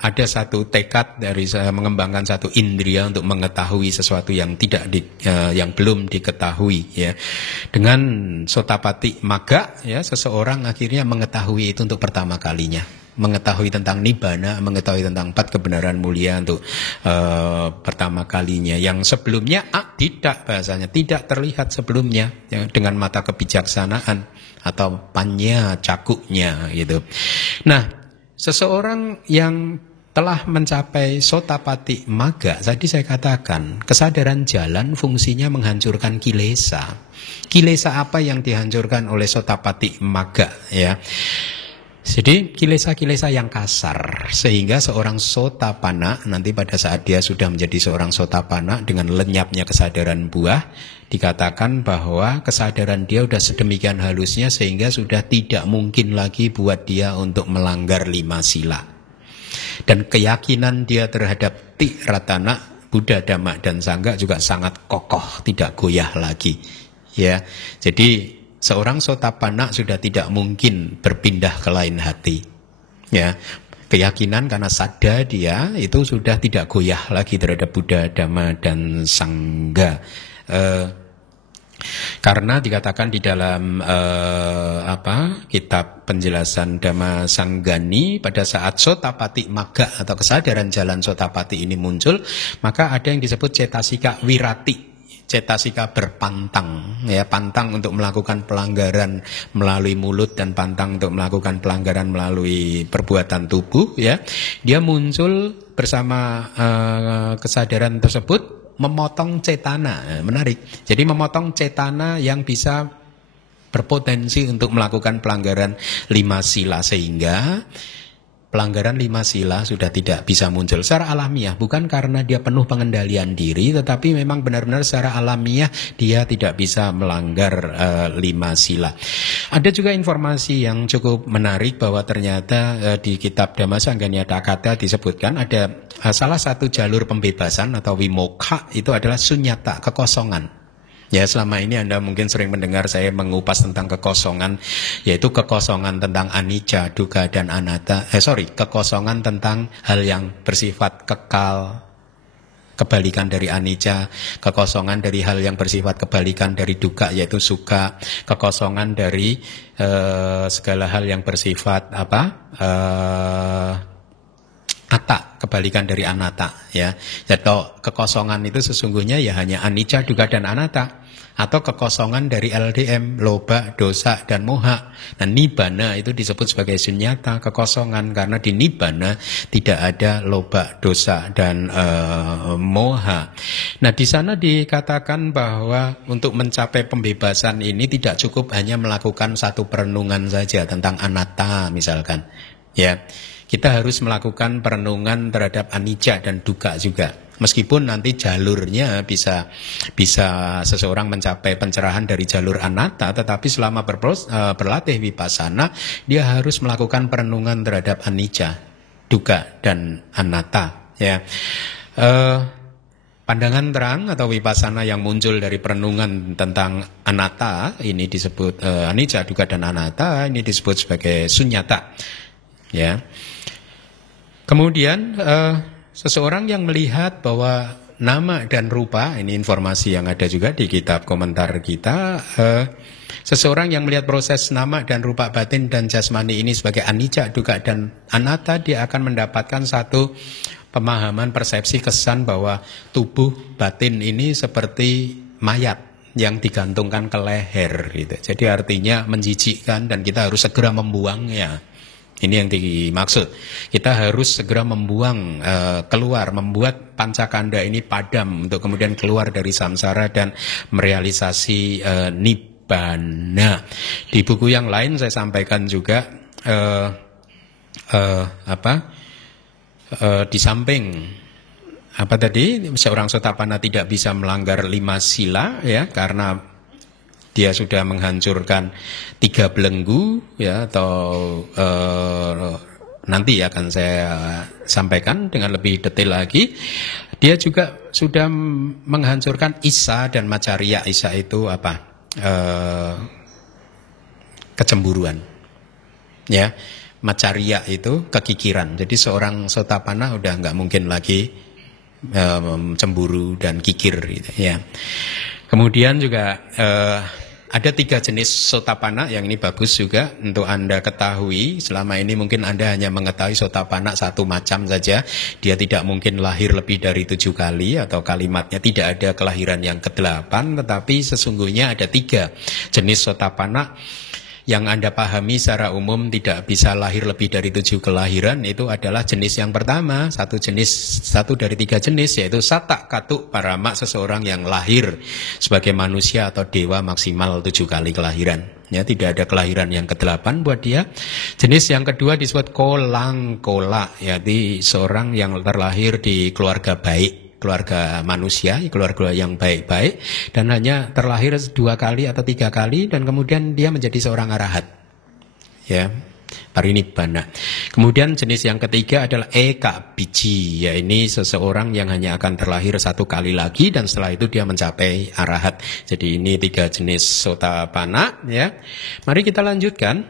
ada satu tekad dari mengembangkan satu indria untuk mengetahui sesuatu yang yang belum diketahui, ya. Dengan sotapati magga, ya, seseorang akhirnya mengetahui itu untuk pertama kalinya, mengetahui tentang nibbana, mengetahui tentang 4 kebenaran mulia untuk pertama kalinya, yang sebelumnya tidak, bahasanya tidak terlihat sebelumnya, ya, dengan mata kebijaksanaan atau panya cakuknya gitu. Nah, seseorang yang telah mencapai sotapati magga, tadi saya katakan kesadaran jalan fungsinya menghancurkan kilesa. Kilesa apa yang dihancurkan oleh sotapati magga, ya? Jadi kilesa-kilesa yang kasar, sehingga seorang sotapanna nanti pada saat dia sudah menjadi seorang sotapanna dengan lenyapnya kesadaran buah, dikatakan bahwa kesadaran dia sudah sedemikian halusnya sehingga sudah tidak mungkin lagi buat dia untuk melanggar 5 sila. Dan keyakinan dia terhadap Tiratana, Buddha, Dhamma, dan Sangha juga sangat kokoh, tidak goyah lagi. Ya, jadi seorang sotapanna sudah tidak mungkin berpindah ke lain hati. Ya, keyakinan karena sadda dia itu sudah tidak goyah lagi terhadap Buddha, Dhamma, dan Sangha. Karena dikatakan di dalam kitab penjelasan Dhamma Sanggani, pada saat sotapati magga atau kesadaran jalan sotapati ini muncul, maka ada yang disebut cetasika wirati. Cetasika berpantang, ya, pantang untuk melakukan pelanggaran melalui mulut dan pantang untuk melakukan pelanggaran melalui perbuatan tubuh, ya. Dia muncul bersama kesadaran tersebut memotong cetana, menarik. Jadi memotong cetana yang bisa berpotensi untuk melakukan pelanggaran 5 sila, sehingga pelanggaran 5 sila sudah tidak bisa muncul secara alamiah, bukan karena dia penuh pengendalian diri, tetapi memang benar-benar secara alamiah dia tidak bisa melanggar 5 sila. Ada juga informasi yang cukup menarik bahwa ternyata di kitab Dhamma Sanggani Kata disebutkan ada salah satu jalur pembebasan atau wimokha itu adalah sunyata, kekosongan. Ya, selama ini Anda mungkin sering mendengar saya mengupas tentang kekosongan, yaitu kekosongan tentang anicca, dukkha, dan anatta. Kekosongan tentang hal yang bersifat kekal, kebalikan dari anicca, kekosongan dari hal yang bersifat kebalikan dari dukkha, yaitu sukha, kekosongan dari segala hal yang bersifat Ata, kebalikan dari anatta, ya. Atau kekosongan itu sesungguhnya ya hanya anicca, dukkha dan anatta. Atau kekosongan dari LDM, loba, dosa dan moha. Nah, nibbana itu disebut sebagai sunyata, kekosongan, karena di nibbana tidak ada loba, dosa dan moha. Nah, di sana dikatakan bahwa untuk mencapai pembebasan ini tidak cukup hanya melakukan satu perenungan saja tentang anatta misalkan, ya. Kita harus melakukan perenungan terhadap anicca dan dukkha juga. Meskipun nanti jalurnya bisa seseorang mencapai pencerahan dari jalur anatta, tetapi selama berlatih vipassana, dia harus melakukan perenungan terhadap anicca, dukkha dan anatta. Ya, pandangan terang atau vipassana yang muncul dari perenungan tentang anatta ini disebut anicca, dukkha dan anatta, ini disebut sebagai sunyata. Ya. Kemudian seseorang yang melihat bahwa nama dan rupa, ini informasi yang ada juga di kitab komentar kita, seseorang yang melihat proses nama dan rupa batin dan jasmani ini sebagai anicca, dukkha dan anatta, dia akan mendapatkan satu pemahaman, persepsi, kesan bahwa tubuh batin ini seperti mayat yang digantungkan ke leher gitu. Jadi artinya menjijikkan dan kita harus segera membuangnya. Ini yang dimaksud. Kita harus segera membuang, keluar, membuat pancakanda ini padam untuk kemudian keluar dari samsara dan merealisasi nibbana. Di buku yang lain saya sampaikan juga di samping apa tadi, seorang Sotapanna tidak bisa melanggar 5 sila, ya, karena dia sudah menghancurkan 3 belenggu, ya, atau nanti akan saya sampaikan dengan lebih detail lagi. Dia juga sudah menghancurkan Issa dan Maccariya. Issa itu apa? Kecemburuan, ya. Maccariya itu kekikiran. Jadi seorang Sotapanna udah nggak mungkin lagi cemburu dan kikir, gitu, ya. Kemudian juga ada 3 jenis Sotapanna, yang ini bagus juga untuk Anda ketahui. Selama ini mungkin Anda hanya mengetahui Sotapanna satu macam saja. Dia tidak mungkin lahir lebih dari 7 kali, atau kalimatnya tidak ada kelahiran yang ke-8. Tetapi sesungguhnya ada 3 jenis Sotapanna yang Anda pahami secara umum tidak bisa lahir lebih dari 7 kelahiran. Itu adalah jenis yang pertama, satu dari 3 jenis, yaitu Satta Katu Parama, seseorang yang lahir sebagai manusia atau dewa maksimal 7 kali kelahiran. Ya, tidak ada kelahiran yang ke-8 buat dia. Jenis yang kedua disebut Kolang Kola, yaitu seorang yang terlahir di keluarga baik, keluarga manusia, keluarga yang baik-baik, dan hanya terlahir 2 kali atau 3 kali, dan kemudian dia menjadi seorang arahat, ya, parinibbana. Kemudian jenis yang ketiga adalah Eka Biji, ya, ini seseorang yang hanya akan terlahir 1 kali lagi, dan setelah itu dia mencapai arahat. Jadi ini 3 jenis Sotapanna, ya. Mari kita lanjutkan.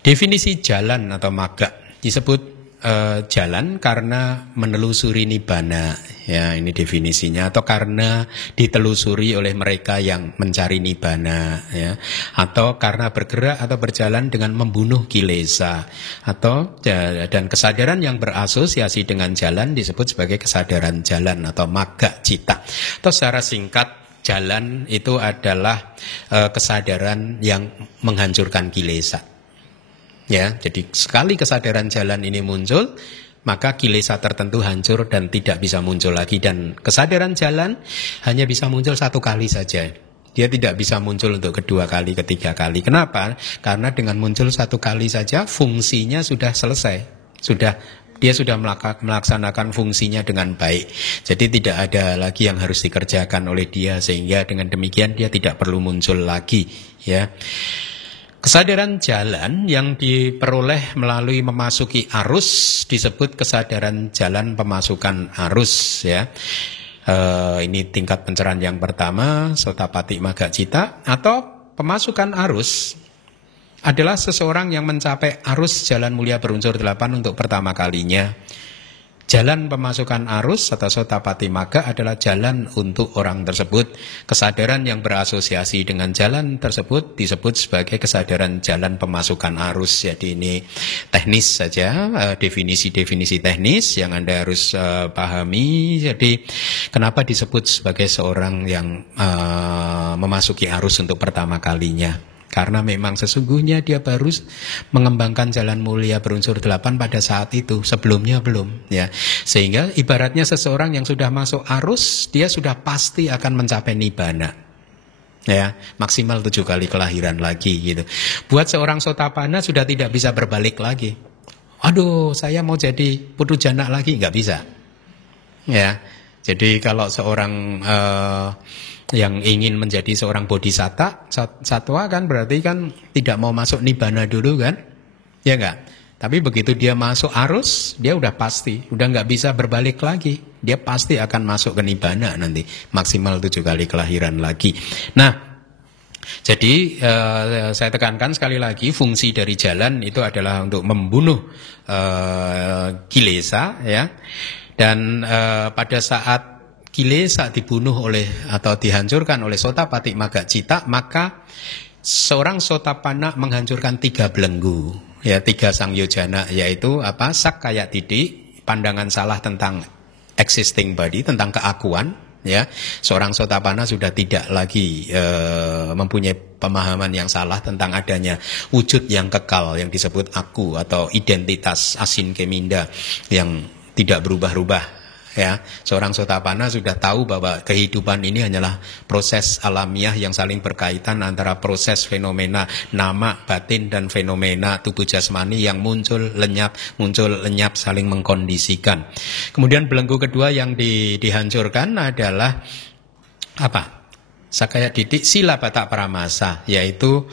Definisi jalan atau magga disebut jalan karena menelusuri nibbana, ya, ini definisinya, atau karena ditelusuri oleh mereka yang mencari nibbana, ya, atau karena bergerak atau berjalan dengan membunuh kilesa, atau dan kesadaran yang berasosiasi dengan jalan disebut sebagai kesadaran jalan atau magga cita. Atau secara singkat, jalan itu adalah kesadaran yang menghancurkan kilesa. Ya, jadi sekali kesadaran jalan ini muncul, maka kilesa tertentu hancur dan tidak bisa muncul lagi. Dan kesadaran jalan hanya bisa muncul 1 kali saja. Dia tidak bisa muncul untuk kedua kali, ketiga kali. Kenapa? Karena dengan muncul 1 kali saja fungsinya sudah selesai. Dia sudah melaksanakan fungsinya dengan baik. Jadi tidak ada lagi yang harus dikerjakan oleh dia, sehingga dengan demikian dia tidak perlu muncul lagi, ya. Kesadaran jalan yang diperoleh melalui memasuki arus disebut kesadaran jalan pemasukan arus, ya. Ini tingkat pencerahan yang pertama, Sotapati Magga Cita. Atau pemasukan arus adalah seseorang yang mencapai arus jalan mulia berunsur 8 untuk pertama kalinya. Jalan pemasukan arus atau Sotapattimagga adalah jalan untuk orang tersebut. Kesadaran yang berasosiasi dengan jalan tersebut disebut sebagai kesadaran jalan pemasukan arus. Jadi ini teknis saja, definisi-definisi teknis yang Anda harus pahami. Jadi kenapa disebut sebagai seorang yang memasuki arus untuk pertama kalinya? Karena memang sesungguhnya dia baru mengembangkan jalan mulia berunsur 8 pada saat itu, sebelumnya belum, ya. Sehingga ibaratnya seseorang yang sudah masuk arus, dia sudah pasti akan mencapai nibbana. Ya, maksimal 7 kali kelahiran lagi gitu. Buat seorang Sotapanna sudah tidak bisa berbalik lagi. Aduh, saya mau jadi putu jana lagi, nggak bisa. Ya. Jadi kalau seorang yang ingin menjadi seorang bodhisatta, satwa kan berarti kan tidak mau masuk nibbana dulu kan? Ya enggak? Tapi begitu dia masuk arus, dia udah pasti, udah nggak bisa berbalik lagi. Dia pasti akan masuk ke nibbana nanti, maksimal 7 kali kelahiran lagi. Nah, jadi saya tekankan sekali lagi, fungsi dari jalan itu adalah untuk membunuh kilesa, ya. Dan pada saat kilesa dibunuh oleh atau dihancurkan oleh Sotapattimagga Citta, maka seorang Sotapanna menghancurkan 3 belenggu, ya, 3 sangyojana, yaitu apa? Sakkaya Ditthi, pandangan salah tentang existing body, tentang keakuan, ya. Seorang Sotapanna sudah tidak lagi mempunyai pemahaman yang salah tentang adanya wujud yang kekal yang disebut aku atau identitas asin keminda yang tidak berubah-ubah. Ya, seorang Sotapanna sudah tahu bahwa kehidupan ini hanyalah proses alamiah yang saling berkaitan antara proses fenomena nama, batin, dan fenomena tubuh jasmani yang muncul lenyap saling mengkondisikan. Kemudian belenggu kedua yang dihancurkan adalah apa? Sakkaya Ditthi Silabbata Paramasa, yaitu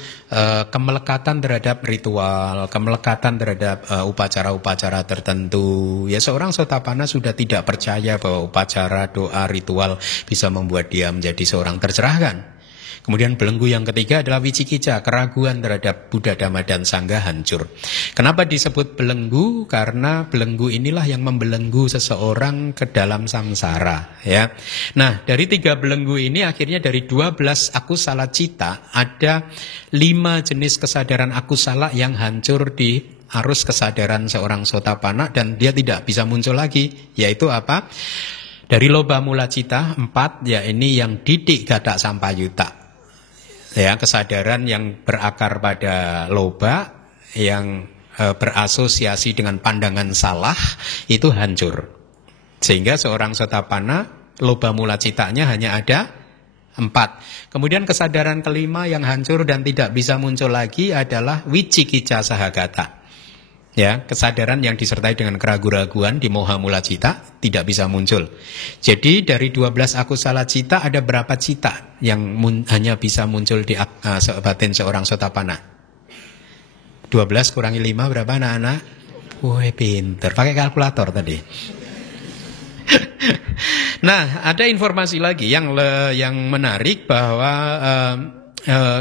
kemelekatan terhadap ritual, kemelekatan terhadap upacara-upacara tertentu. Ya, seorang Sotapanna sudah tidak percaya bahwa upacara, doa, ritual bisa membuat dia menjadi seorang tercerahkan. Kemudian belenggu yang ketiga adalah Wicikicca, keraguan terhadap Buddha, Dhamma, dan Sangha hancur. Kenapa disebut belenggu? Karena belenggu inilah yang membelenggu seseorang ke dalam samsara, ya. Nah, dari 3 belenggu ini akhirnya dari 12 akusala citta ada 5 jenis kesadaran akusala yang hancur di arus kesadaran seorang Sotapanna dan dia tidak bisa muncul lagi, yaitu apa? Dari loba mula citta 4, ya, ini yang didik gata sampayuta. Ya, kesadaran yang berakar pada loba, yang berasosiasi dengan pandangan salah, itu hancur. Sehingga seorang Sotapanna, loba mula cittanya hanya ada 4. Kemudian kesadaran kelima yang hancur dan tidak bisa muncul lagi adalah Wicikicca Sahagata. Ya, kesadaran yang disertai dengan keraguan-raguan di moha mula citta tidak bisa muncul. Jadi dari 12 akusala citta ada berapa citta yang hanya bisa muncul di batin seorang Sotapanna? 12 kurangi 5 berapa anak-anak? Woi, pinter, pakai kalkulator tadi. Nah, ada informasi lagi yang menarik bahwa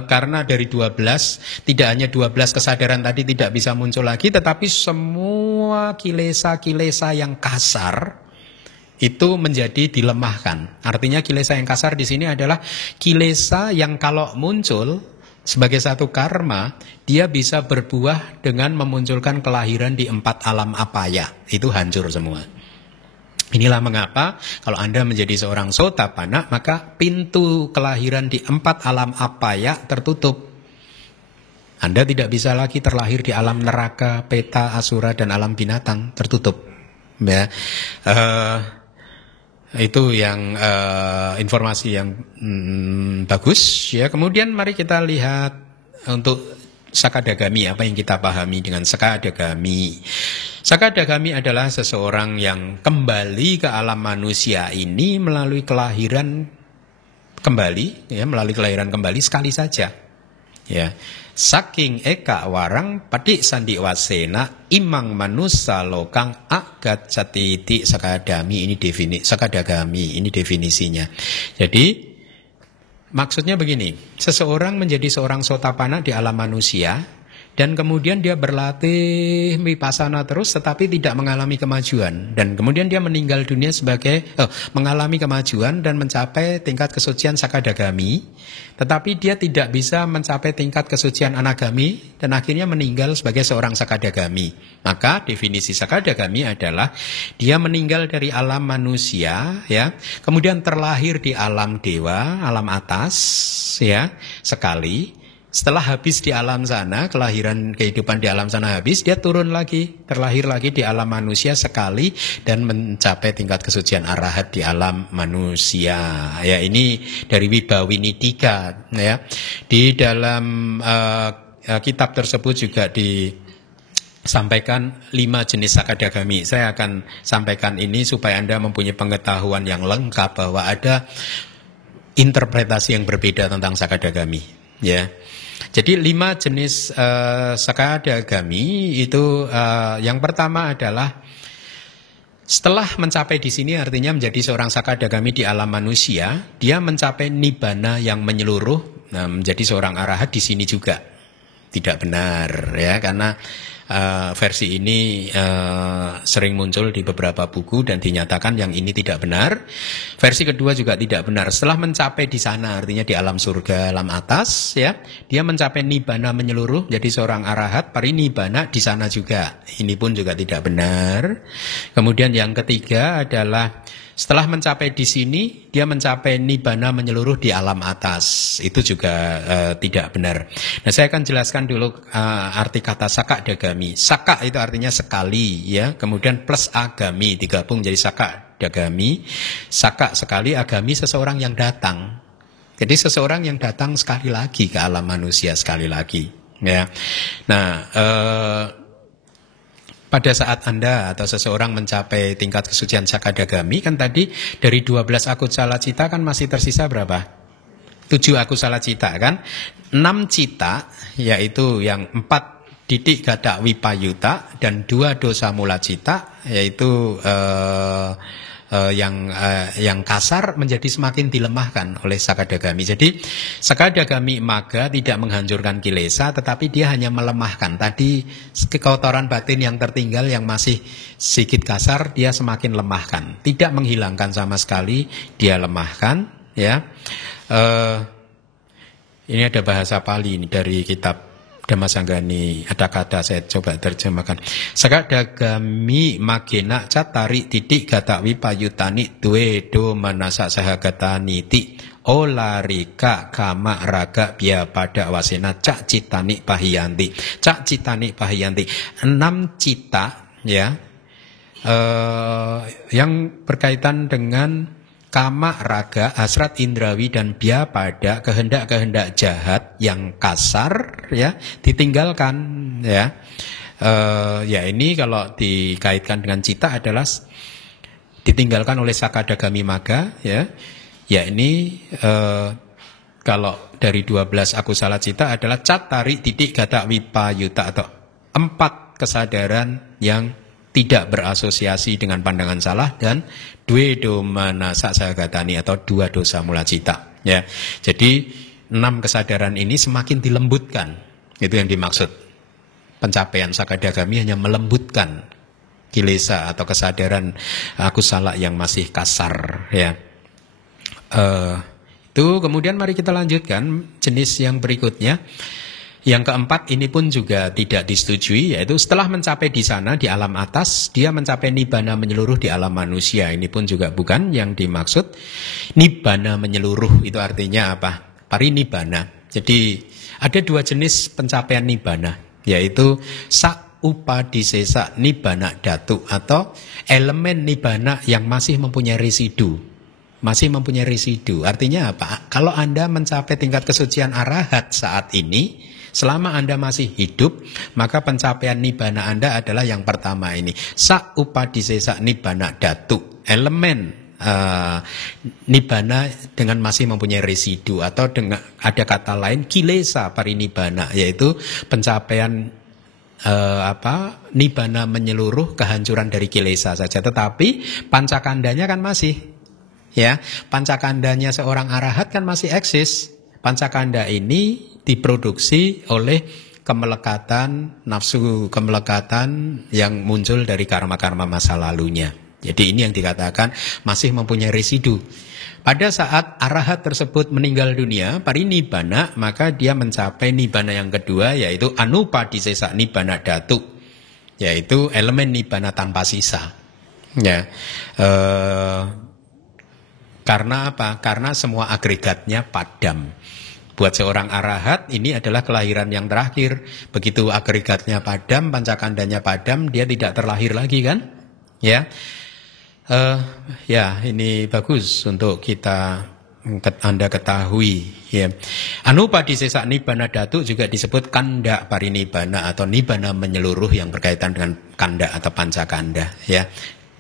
karena dari 12, tidak hanya 12 kesadaran tadi tidak bisa muncul lagi, tetapi semua kilesa-kilesa yang kasar itu menjadi dilemahkan. Artinya kilesa yang kasar di sini adalah kilesa yang kalau muncul sebagai satu karma, dia bisa berbuah dengan memunculkan kelahiran di 4 alam apaya. Itu hancur semua. Inilah mengapa kalau Anda menjadi seorang Sotapanna, maka pintu kelahiran di 4 alam apaya tertutup. Anda tidak bisa lagi terlahir di alam neraka, peta, asura, dan alam binatang, tertutup. Ya, itu yang informasi yang bagus. Ya, kemudian mari kita lihat untuk Sakadagami, apa yang kita pahami dengan Sakadagami. Sakadagami adalah seseorang yang kembali ke alam manusia ini melalui kelahiran kembali, ya, melalui kelahiran kembali sekali saja. Ya, saking eka warang pati sandi wasena imang manusa lokang agat satiti sakadami, ini Sakadagami ini definisinya. Jadi maksudnya begini, seseorang menjadi seorang Sotapanna di alam manusia, dan kemudian dia berlatih vipassana terus tetapi tidak mengalami kemajuan, dan kemudian dia meninggal dunia mengalami kemajuan dan mencapai tingkat kesucian sakadagami, tetapi dia tidak bisa mencapai tingkat kesucian anagami dan akhirnya meninggal sebagai seorang sakadagami. Maka definisi sakadagami adalah dia meninggal dari alam manusia, ya, kemudian terlahir di alam dewa, alam atas, ya, sekali. Setelah habis di alam sana, kelahiran kehidupan di alam sana habis, dia turun lagi, terlahir lagi di alam manusia sekali dan mencapai tingkat kesucian arahat di alam manusia. Ya, ini dari Wibawinidika, ya. Di dalam kitab tersebut juga disampaikan 5 jenis sakadagami. Saya akan sampaikan ini supaya Anda mempunyai pengetahuan yang lengkap bahwa ada interpretasi yang berbeda tentang sakadagami, ya. Jadi 5 jenis sakadagami itu yang pertama adalah setelah mencapai di sini, artinya menjadi seorang sakadagami di alam manusia, dia mencapai nibbana yang menyeluruh. Nah, menjadi seorang arahat di sini juga tidak benar, ya, karena versi ini sering muncul di beberapa buku dan dinyatakan yang ini tidak benar. Versi kedua juga tidak benar. Setelah mencapai di sana, artinya di alam surga, alam atas, ya, dia mencapai nibbana menyeluruh, jadi seorang arahat parinibbana di sana juga. Ini pun juga tidak benar. Kemudian yang ketiga adalah setelah mencapai di sini, dia mencapai nibbana menyeluruh di alam atas. Itu juga tidak benar. Nah, saya akan jelaskan dulu arti kata sakadagami. Saka itu artinya sekali, ya. Kemudian plus agami digabung jadi sakadagami. Saka sekali, agami seseorang yang datang. Jadi seseorang yang datang sekali lagi ke alam manusia sekali lagi, ya. Nah, pada saat Anda atau seseorang mencapai tingkat kesucian sakadagami, kan tadi dari 12 akusala cita kan masih tersisa berapa? 7 akusala cita, kan? 6 cita, yaitu yang 4 didik gata wipayuta dan 2 dosa mula cita, yaitu yang kasar menjadi semakin dilemahkan oleh sakadagami. Jadi sakadagami maga tidak menghancurkan kilesa, tetapi dia hanya melemahkan. Tadi kekotoran batin yang tertinggal yang masih sedikit kasar, dia semakin lemahkan. Tidak menghilangkan sama sekali, dia lemahkan, ya. Ini ada bahasa Pali ini dari kitab Dhammasanggani, ada kata saya coba terjemahkan. Sakadagami magena catari titik gata wipayutani due do manasa sahagatani ti olarika kama raga biya pada wasena cak citani pahiyanti. Cak citani pahiyanti 6 cita, ya, yang berkaitan dengan kama, raga, hasrat indrawi dan biya pada kehendak-kehendak jahat yang kasar, ya, ditinggalkan, ya. Ya, ini kalau dikaitkan dengan cita adalah ditinggalkan oleh sakadagami maga, ya. Ya, ini kalau dari 12 akusala cita adalah catari titik gata wipayuta atau 4 kesadaran yang tidak berasosiasi dengan pandangan salah dan due domana sasagatani atau 2 dosa mula cita, ya. Jadi 6 kesadaran ini semakin dilembutkan. Itu yang dimaksud. Pencapaian sakadagami hanya melembutkan kilesa atau kesadaran akusala yang masih kasar, ya. Itu kemudian mari kita lanjutkan jenis yang berikutnya. Yang keempat ini pun juga tidak disetujui, yaitu setelah mencapai di sana di alam atas, dia mencapai nibbana menyeluruh di alam manusia. Ini pun juga bukan yang dimaksud. Nibbana menyeluruh itu artinya apa? Parinibbana. Jadi ada 2 jenis pencapaian nibbana, yaitu saupadisesa nibbana dhatu atau elemen nibbana yang masih mempunyai residu. Masih mempunyai residu. Artinya apa? Kalau Anda mencapai tingkat kesucian arahat saat ini, selama Anda masih hidup, maka pencapaian nibbana Anda adalah yang pertama ini. Saupadisesa nibbana dhatu. Elemen nibbana dengan masih mempunyai residu, atau dengan ada kata lain kilesa parinibbana, yaitu pencapaian nibbana menyeluruh, kehancuran dari kilesa saja. Tetapi pancakandanya kan masih, ya, pancakandanya seorang arahat kan masih eksis. Pancakanda ini diproduksi oleh kemelekatan, nafsu kemelekatan yang muncul dari karma-karma masa lalunya. Jadi ini yang dikatakan masih mempunyai residu. Pada saat arahat tersebut meninggal dunia, parinibbana, maka dia mencapai nibbana yang kedua, yaitu anupadisesa nibbana dhatu, yaitu elemen nibbana tanpa sisa. Ya, karena apa? Karena semua agregatnya padam. Buat seorang arahat ini adalah kelahiran yang terakhir. Begitu agregatnya padam, pancakandanya padam, dia tidak terlahir lagi kan? Ya. Ya, ini bagus untuk Anda ketahui. Ya. Anupadisesa nibbana dhatu juga disebut kanda parinibbana atau nibbana menyeluruh yang berkaitan dengan kanda atau pancakanda. Ya,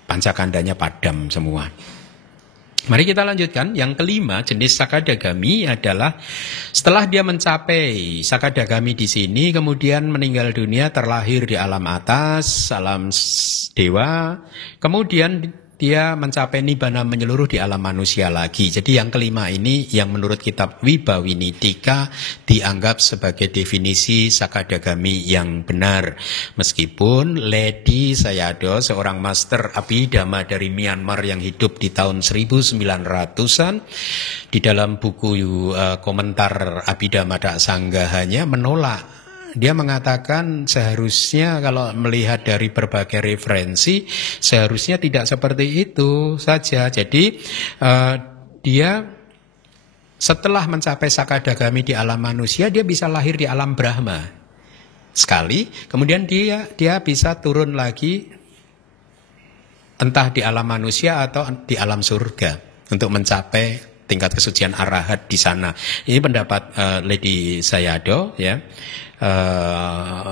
pancakandanya padam semua. Mari kita lanjutkan. Yang kelima, jenis sakadagami adalah setelah dia mencapai sakadagami di sini, kemudian meninggal dunia, terlahir di alam atas, alam dewa, kemudian dia mencapai nibbana menyeluruh di alam manusia lagi. Jadi yang kelima ini yang menurut kitab Wibhawinidika dianggap sebagai definisi sakadagami yang benar. Meskipun Ledi Sayadaw, seorang master Abhidhamma dari Myanmar yang hidup di tahun 1900-an, di dalam buku komentar Abhidhamma Daksangahanya menolak. Dia mengatakan seharusnya kalau melihat dari berbagai referensi, seharusnya tidak seperti itu saja. Jadi dia setelah mencapai sakadagami di alam manusia, dia bisa lahir di alam Brahma sekali, kemudian dia bisa turun lagi entah di alam manusia atau di alam surga untuk mencapai tingkat kesucian arahat di sana. Ini pendapat Ledi Sayadaw, ya.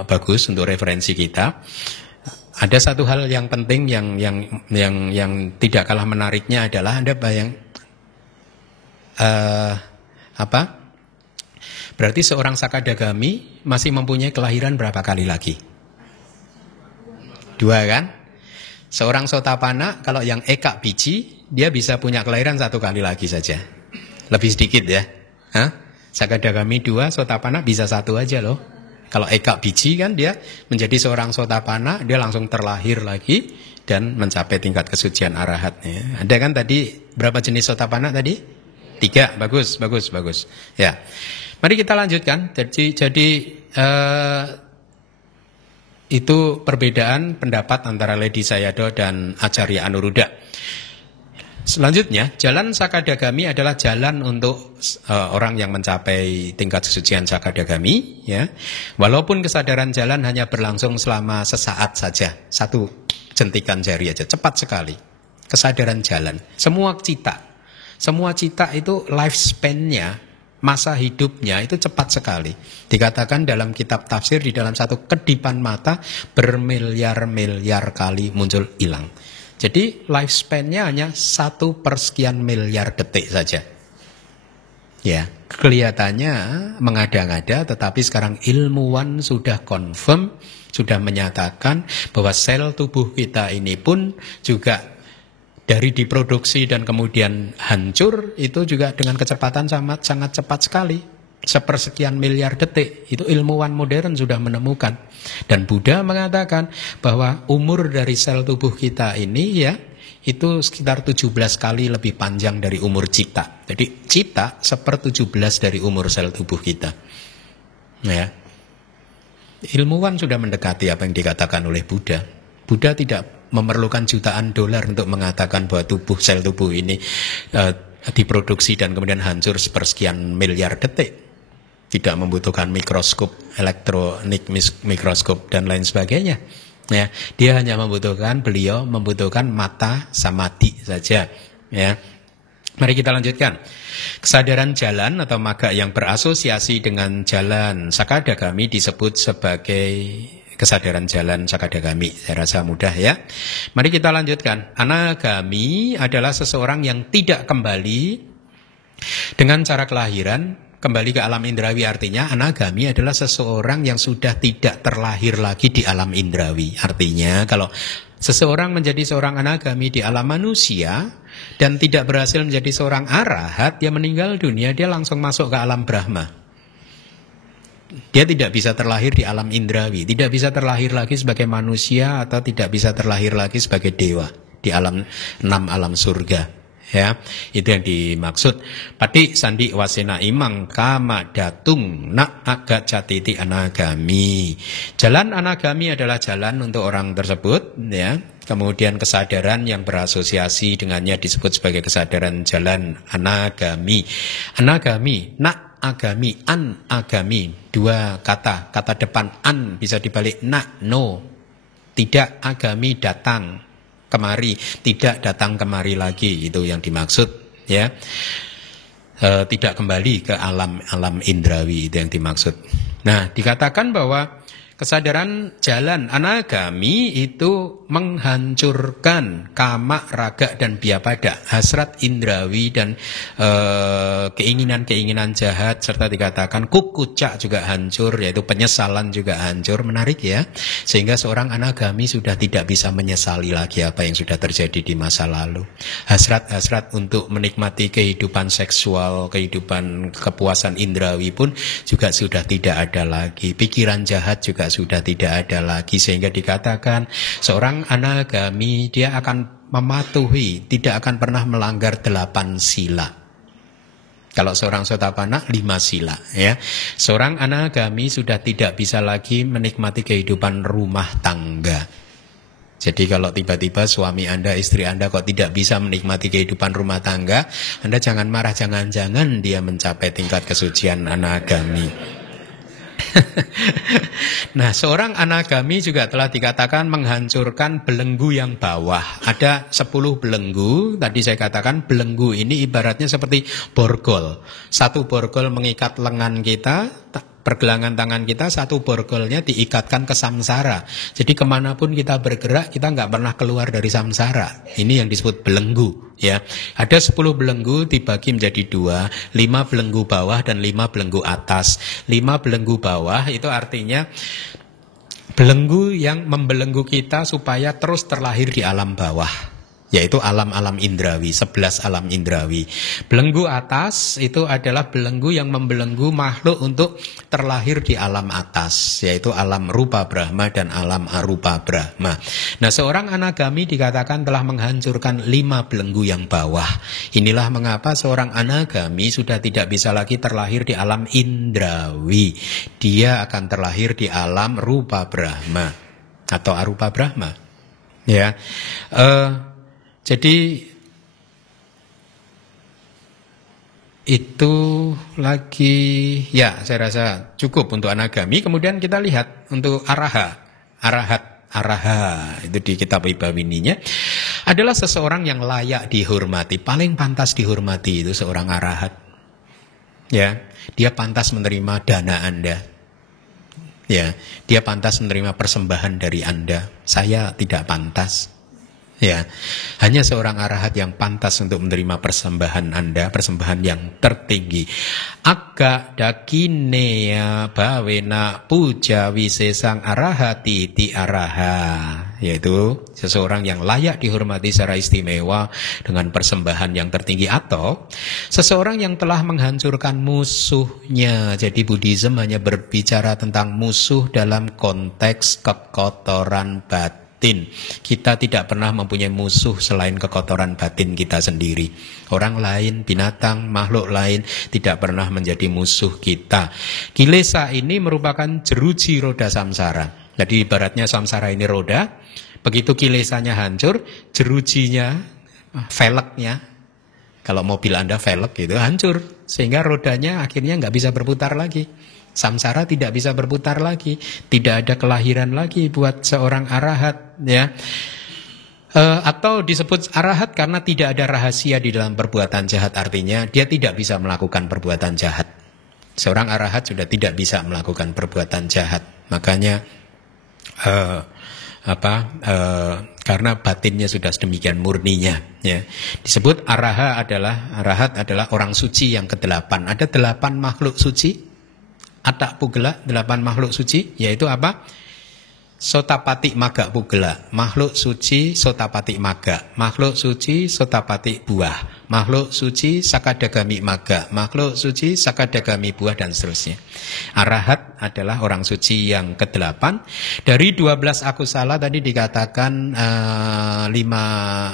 Bagus untuk referensi kita. Ada satu hal yang penting yang tidak kalah menariknya adalah Anda berarti seorang sakadagami masih mempunyai kelahiran berapa kali lagi? 2 kan? Seorang sotapana kalau yang eka biji, dia bisa punya kelahiran 1 kali lagi saja. Lebih sedikit ya. Sakadagami 2, sotapana bisa 1 aja loh. Kalau eka biji kan dia menjadi seorang sotapana, dia langsung terlahir lagi dan mencapai tingkat kesucian arahatnya. Ada kan tadi berapa jenis sotapana tadi? 3, bagus. Ya, mari kita lanjutkan. Jadi itu perbedaan pendapat antara Ledi Sayadaw dan Acarya Anuruddha. Selanjutnya, jalan sakadagami adalah jalan untuk orang yang mencapai tingkat kesucian sakadagami, ya. Walaupun kesadaran jalan hanya berlangsung selama sesaat saja, 1 jentikan jari aja, cepat sekali. Kesadaran jalan, semua cita itu lifespan-nya, masa hidupnya itu cepat sekali. Dikatakan dalam kitab tafsir, di dalam 1 kedipan mata bermiliar-miliar kali muncul hilang. Jadi lifespan-nya hanya 1/sekian miliar detik saja. Ya, kelihatannya mengada-ngada, tetapi sekarang ilmuwan sudah confirm, sudah menyatakan bahwa sel tubuh kita ini pun juga dari diproduksi dan kemudian hancur itu juga dengan kecepatan sangat cepat sekali. 1/sekian miliar detik. Itu ilmuwan modern sudah menemukan. Dan Buddha mengatakan bahwa umur dari sel tubuh kita ini ya itu sekitar 17 kali lebih panjang dari umur cita. Jadi cita 1/17 dari umur sel tubuh kita. Ya. Ilmuwan sudah mendekati apa yang dikatakan oleh Buddha. Buddha tidak memerlukan jutaan dolar untuk mengatakan bahwa sel tubuh ini diproduksi dan kemudian hancur 1/sekian miliar detik. Tidak membutuhkan mikroskop, elektronik mikroskop dan lain sebagainya. Ya, dia hanya beliau membutuhkan mata samadhi saja. Ya, mari kita lanjutkan. Kesadaran jalan atau magga yang berasosiasi dengan jalan sakadagami disebut sebagai kesadaran jalan sakadagami. Saya rasa mudah ya. Mari kita lanjutkan. Anagami adalah seseorang yang tidak kembali dengan cara kelahiran. Kembali ke alam indrawi, artinya anagami adalah seseorang yang sudah tidak terlahir lagi di alam indrawi. Artinya kalau seseorang menjadi seorang anagami di alam manusia dan tidak berhasil menjadi seorang arahat, dia meninggal dunia, dia langsung masuk ke alam Brahma. Dia tidak bisa terlahir di alam indrawi, tidak bisa terlahir lagi sebagai manusia atau tidak bisa terlahir lagi sebagai dewa di alam 6 alam surga. Ya, itu yang dimaksud. Pati sandi wasena imang kama datung nak agak catiti anagami. Jalan anagami adalah jalan untuk orang tersebut, ya. Kemudian kesadaran yang berasosiasi dengannya disebut sebagai kesadaran jalan anagami. Anagami, nak agami, an agami, dua kata depan an bisa dibalik nak, no, tidak agami datang kemari, tidak datang kemari lagi, itu yang dimaksud, ya. Tidak kembali ke alam indrawi, itu yang dimaksud. Nah, dikatakan bahwa kesadaran jalan anagami itu menghancurkan kama, raga, dan biapada, hasrat indrawi dan keinginan-keinginan jahat, serta dikatakan kukucak juga hancur, yaitu penyesalan juga hancur. Menarik ya, sehingga seorang anagami sudah tidak bisa menyesali lagi apa yang sudah terjadi di masa lalu. Hasrat-hasrat untuk menikmati kehidupan seksual, kehidupan kepuasan indrawi pun juga sudah tidak ada lagi. Pikiran jahat juga sudah tidak ada lagi, sehingga dikatakan seorang anagami dia akan mematuhi, tidak akan pernah melanggar 8 sila. Kalau seorang sotapana 5 sila, ya. Seorang anagami sudah tidak bisa lagi menikmati kehidupan rumah tangga. Jadi kalau tiba-tiba suami Anda, istri Anda kok tidak bisa menikmati kehidupan rumah tangga, Anda jangan marah, jangan-jangan dia mencapai tingkat kesucian anagami. Nah, seorang anagami juga telah dikatakan menghancurkan belenggu yang bawah. Ada 10 belenggu. Tadi saya katakan belenggu ini ibaratnya seperti borgol. Satu borgol mengikat lengan kita, pergelangan tangan kita, satu borgolnya diikatkan ke samsara. Jadi kemanapun kita bergerak, kita nggak pernah keluar dari samsara. Ini yang disebut belenggu, ya. Ada 10 belenggu dibagi menjadi 2, 5 belenggu bawah dan 5 belenggu atas. 5 belenggu bawah itu artinya belenggu yang membelenggu kita supaya terus terlahir di alam bawah, yaitu alam-alam indrawi, 11 alam indrawi. Belenggu atas itu adalah belenggu yang membelenggu makhluk untuk terlahir di alam atas, yaitu alam rupa Brahma dan alam arupa Brahma. Nah, seorang anagami dikatakan telah menghancurkan 5 belenggu yang bawah. Inilah mengapa seorang anagami sudah tidak bisa lagi terlahir di alam indrawi. Dia akan terlahir di alam rupa Brahma atau arupa Brahma, ya. Jadi itu lagi, ya, saya rasa cukup untuk anagami. Kemudian kita lihat untuk araha itu di kitab Vibhawininya adalah seseorang yang layak dihormati, paling pantas dihormati itu seorang arahat. Ya, dia pantas menerima dana Anda. Ya, dia pantas menerima persembahan dari Anda. Saya tidak pantas. Ya, hanya seorang arahat yang pantas untuk menerima persembahan Anda, persembahan yang tertinggi. Aga dakineya bawena puja wisesang arahati ti araha, yaitu seseorang yang layak dihormati secara istimewa dengan persembahan yang tertinggi, atau seseorang yang telah menghancurkan musuhnya. Jadi Buddhism hanya berbicara tentang musuh dalam konteks kekotoran batin. Kita tidak pernah mempunyai musuh selain kekotoran batin kita sendiri. Orang lain, binatang, makhluk lain tidak pernah menjadi musuh kita. Kilesa ini merupakan jeruji roda samsara. Jadi ibaratnya samsara ini roda, begitu kilesanya hancur, jerujinya, velgnya, kalau mobil Anda velg gitu, hancur. Sehingga rodanya akhirnya nggak bisa berputar lagi. Samsara tidak bisa berputar lagi, tidak ada kelahiran lagi buat seorang arahat, ya. Atau disebut arahat karena tidak ada rahasia di dalam perbuatan jahat, artinya dia tidak bisa melakukan perbuatan jahat. Seorang arahat sudah tidak bisa melakukan perbuatan jahat, makanya karena batinnya sudah sedemikian murninya, ya. Disebut arahat adalah orang suci yang ke-8. Ada 8 makhluk suci. Atak pugela, 8 makhluk suci, yaitu apa? Sotapati maga pugela, makhluk suci sotapati maga, makhluk suci sotapati buah, makhluk suci sakadagami maga, makhluk suci sakadagami buah, dan seterusnya. Arahat adalah orang suci yang ke-8. Dari 12 akusala tadi dikatakan 5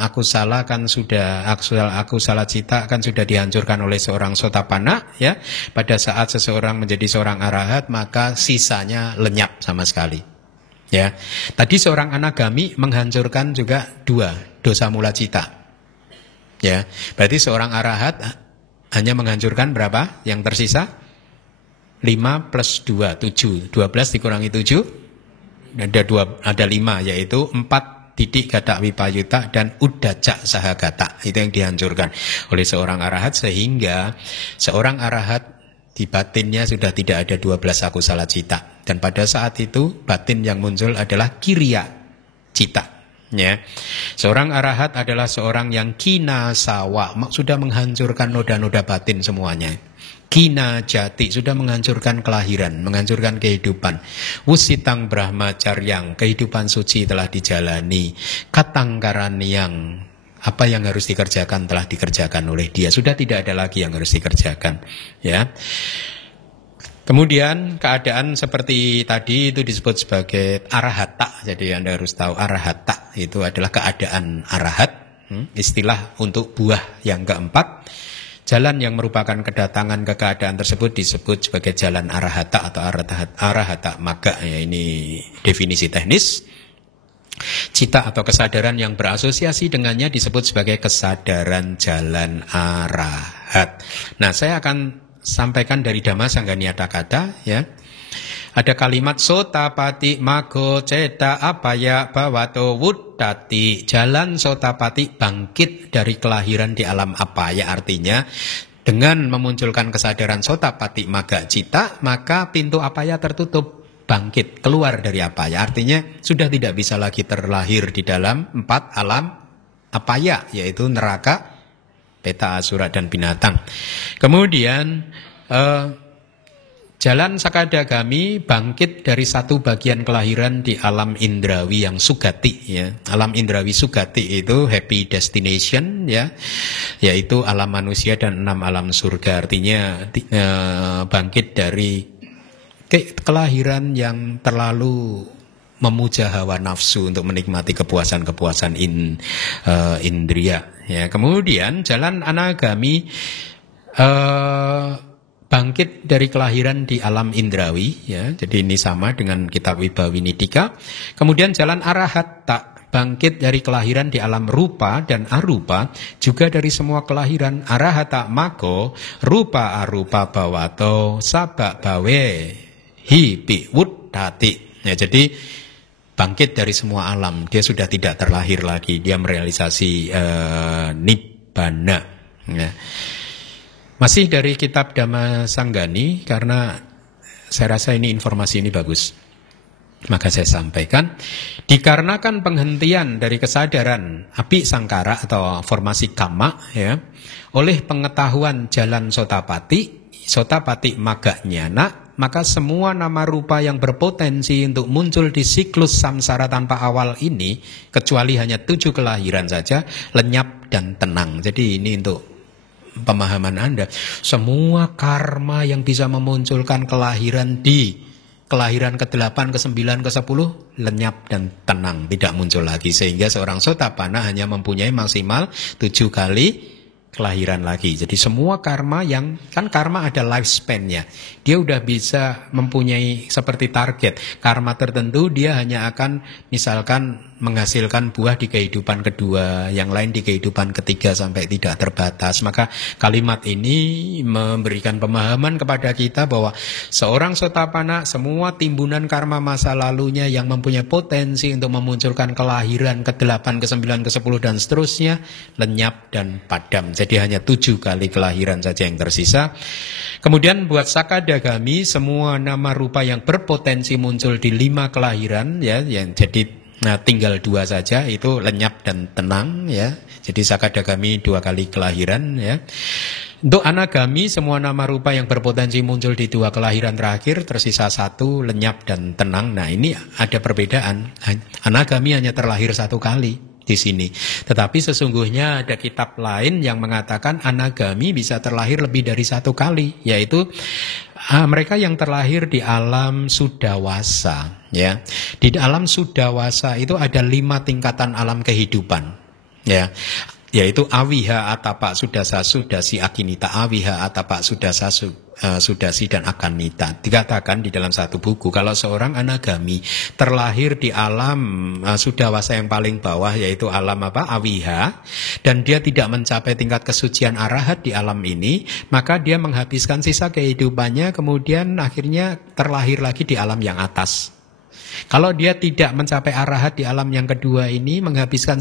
akusala kan sudah, akusala cita kan sudah dihancurkan oleh seorang sotapanna, ya. Pada saat seseorang menjadi seorang arahat, maka sisanya lenyap sama sekali. Ya, tadi seorang anagami menghancurkan juga 2 dosa mula cita. Ya, berarti seorang arahat hanya menghancurkan berapa? Yang tersisa 5 plus 2, 7. 12 dikurangi 7 ada 5, yaitu 4 didik gata wipayuta dan uddaca sahagata. Itu yang dihancurkan oleh seorang arahat, sehingga seorang arahat di batinnya sudah tidak ada 12 akusala cita. Dan pada saat itu batin yang muncul adalah kiriya cita. Ya. Seorang arahat adalah seorang yang kina sawa, sudah menghancurkan noda-noda batin semuanya. Kina jati, sudah menghancurkan kelahiran, menghancurkan kehidupan. Wusitang brahmacaryang, kehidupan suci telah dijalani. Katangkaraniang, apa yang harus dikerjakan telah dikerjakan oleh dia. Sudah tidak ada lagi yang harus dikerjakan. Ya. Kemudian keadaan seperti tadi itu disebut sebagai arahata. Jadi Anda harus tahu arahata itu adalah keadaan arahat. Istilah untuk buah yang keempat. Jalan yang merupakan kedatangan ke keadaan tersebut disebut sebagai jalan arahata atau arahata maga. Ya, ini definisi teknis. Cita atau kesadaran yang berasosiasi dengannya disebut sebagai kesadaran jalan arahat. Nah, saya akan sampaikan dari Dhamma Sangghaniyata Kata, ya. Ada kalimat sotapati mago ceta apaya bawato wuddati. Jalan sotapati bangkit dari kelahiran di alam apaya. Artinya dengan memunculkan kesadaran sotapati maga cita, maka pintu apaya tertutup. Bangkit, keluar dari apaya. Artinya sudah tidak bisa lagi terlahir di dalam 4 alam apaya, yaitu neraka, peta, asura, dan binatang. Kemudian jalan sakadagami bangkit dari satu bagian kelahiran di alam indrawi yang sugati, ya. Alam indrawi sugati itu happy destination, ya, yaitu alam manusia dan 6 alam surga. Artinya bangkit dari kelahiran yang terlalu memuja hawa nafsu untuk menikmati kepuasan-kepuasan indria. Ya, kemudian jalan anagami bangkit dari kelahiran di alam indrawi. Ya, jadi ini sama dengan kitab Wibhawinidika. Kemudian jalan arahata bangkit dari kelahiran di alam rupa dan arupa, juga dari semua kelahiran. Arahata mago rupa arupa bawato sabak bawe hipi wuddati. Ya, jadi bangkit dari semua alam, dia sudah tidak terlahir lagi, dia merealisasi nibbana. Ya. Masih dari kitab Dhamma Sanggani, karena saya rasa ini informasi ini bagus, maka saya sampaikan. Dikarenakan penghentian dari kesadaran api sangkara atau formasi kama, ya, oleh pengetahuan jalan sotapati maga nyana, maka semua nama rupa yang berpotensi untuk muncul di siklus samsara tanpa awal ini, kecuali hanya 7 kelahiran saja, lenyap dan tenang. Jadi ini untuk pemahaman Anda. Semua karma yang bisa memunculkan kelahiran di kelahiran ke-8, ke-9, ke-10 lenyap dan tenang, tidak muncul lagi. Sehingga seorang sotapanna hanya mempunyai maksimal 7 kali kelahiran lagi. Jadi semua karma yang, kan karma ada lifespan-nya, dia udah bisa mempunyai seperti target. Karma tertentu dia hanya akan misalkan menghasilkan buah di kehidupan kedua, yang lain di kehidupan ketiga sampai tidak terbatas. Maka kalimat ini memberikan pemahaman kepada kita bahwa seorang sotapanna, semua timbunan karma masa lalunya yang mempunyai potensi untuk memunculkan kelahiran ke-8, ke-9, ke-10 dan seterusnya lenyap dan padam. Jadi hanya 7 kali kelahiran saja yang tersisa. Kemudian buat sakadagami, semua nama rupa yang berpotensi muncul di 5 kelahiran, ya, yang jadi tinggal 2 saja, itu lenyap dan tenang, ya. Jadi sakadagami 2 kali kelahiran, ya. Untuk anagami, semua nama rupa yang berpotensi muncul di dua kelahiran terakhir, tersisa satu, lenyap dan tenang. Nah, ini ada perbedaan. Anagami hanya terlahir satu kali di sini. Tetapi sesungguhnya ada kitab lain yang mengatakan anagami bisa terlahir lebih dari satu kali, yaitu mereka yang terlahir di alam sudawasa. Ya, di alam sudawasa itu ada 5 tingkatan alam kehidupan. Ya, yaitu awiha, atapa, sudasa, sudasi, akinita, awiha, atapa, sudasa, sudasi, dan akanita. Dikatakan di dalam satu buku, kalau seorang anagami terlahir di alam sudawasa yang paling bawah, yaitu alam awiha, dan dia tidak mencapai tingkat kesucian arahat di alam ini, maka dia menghabiskan sisa kehidupannya, kemudian akhirnya terlahir lagi di alam yang atas. Kalau dia tidak mencapai arahat di alam yang kedua ini, menghabiskan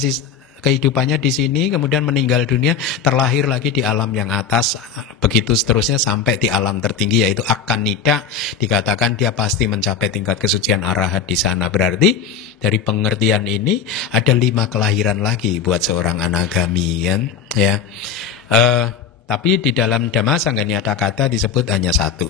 kehidupannya di sini, kemudian meninggal dunia, terlahir lagi di alam yang atas, begitu seterusnya sampai di alam tertinggi, yaitu akanita. Dikatakan dia pasti mencapai tingkat kesucian arahat di sana. Berarti dari pengertian ini ada 5 kelahiran lagi buat seorang anagami, kan? Ya. Tapi di dalam Dhamma Sangga Niyata Kata disebut hanya 1.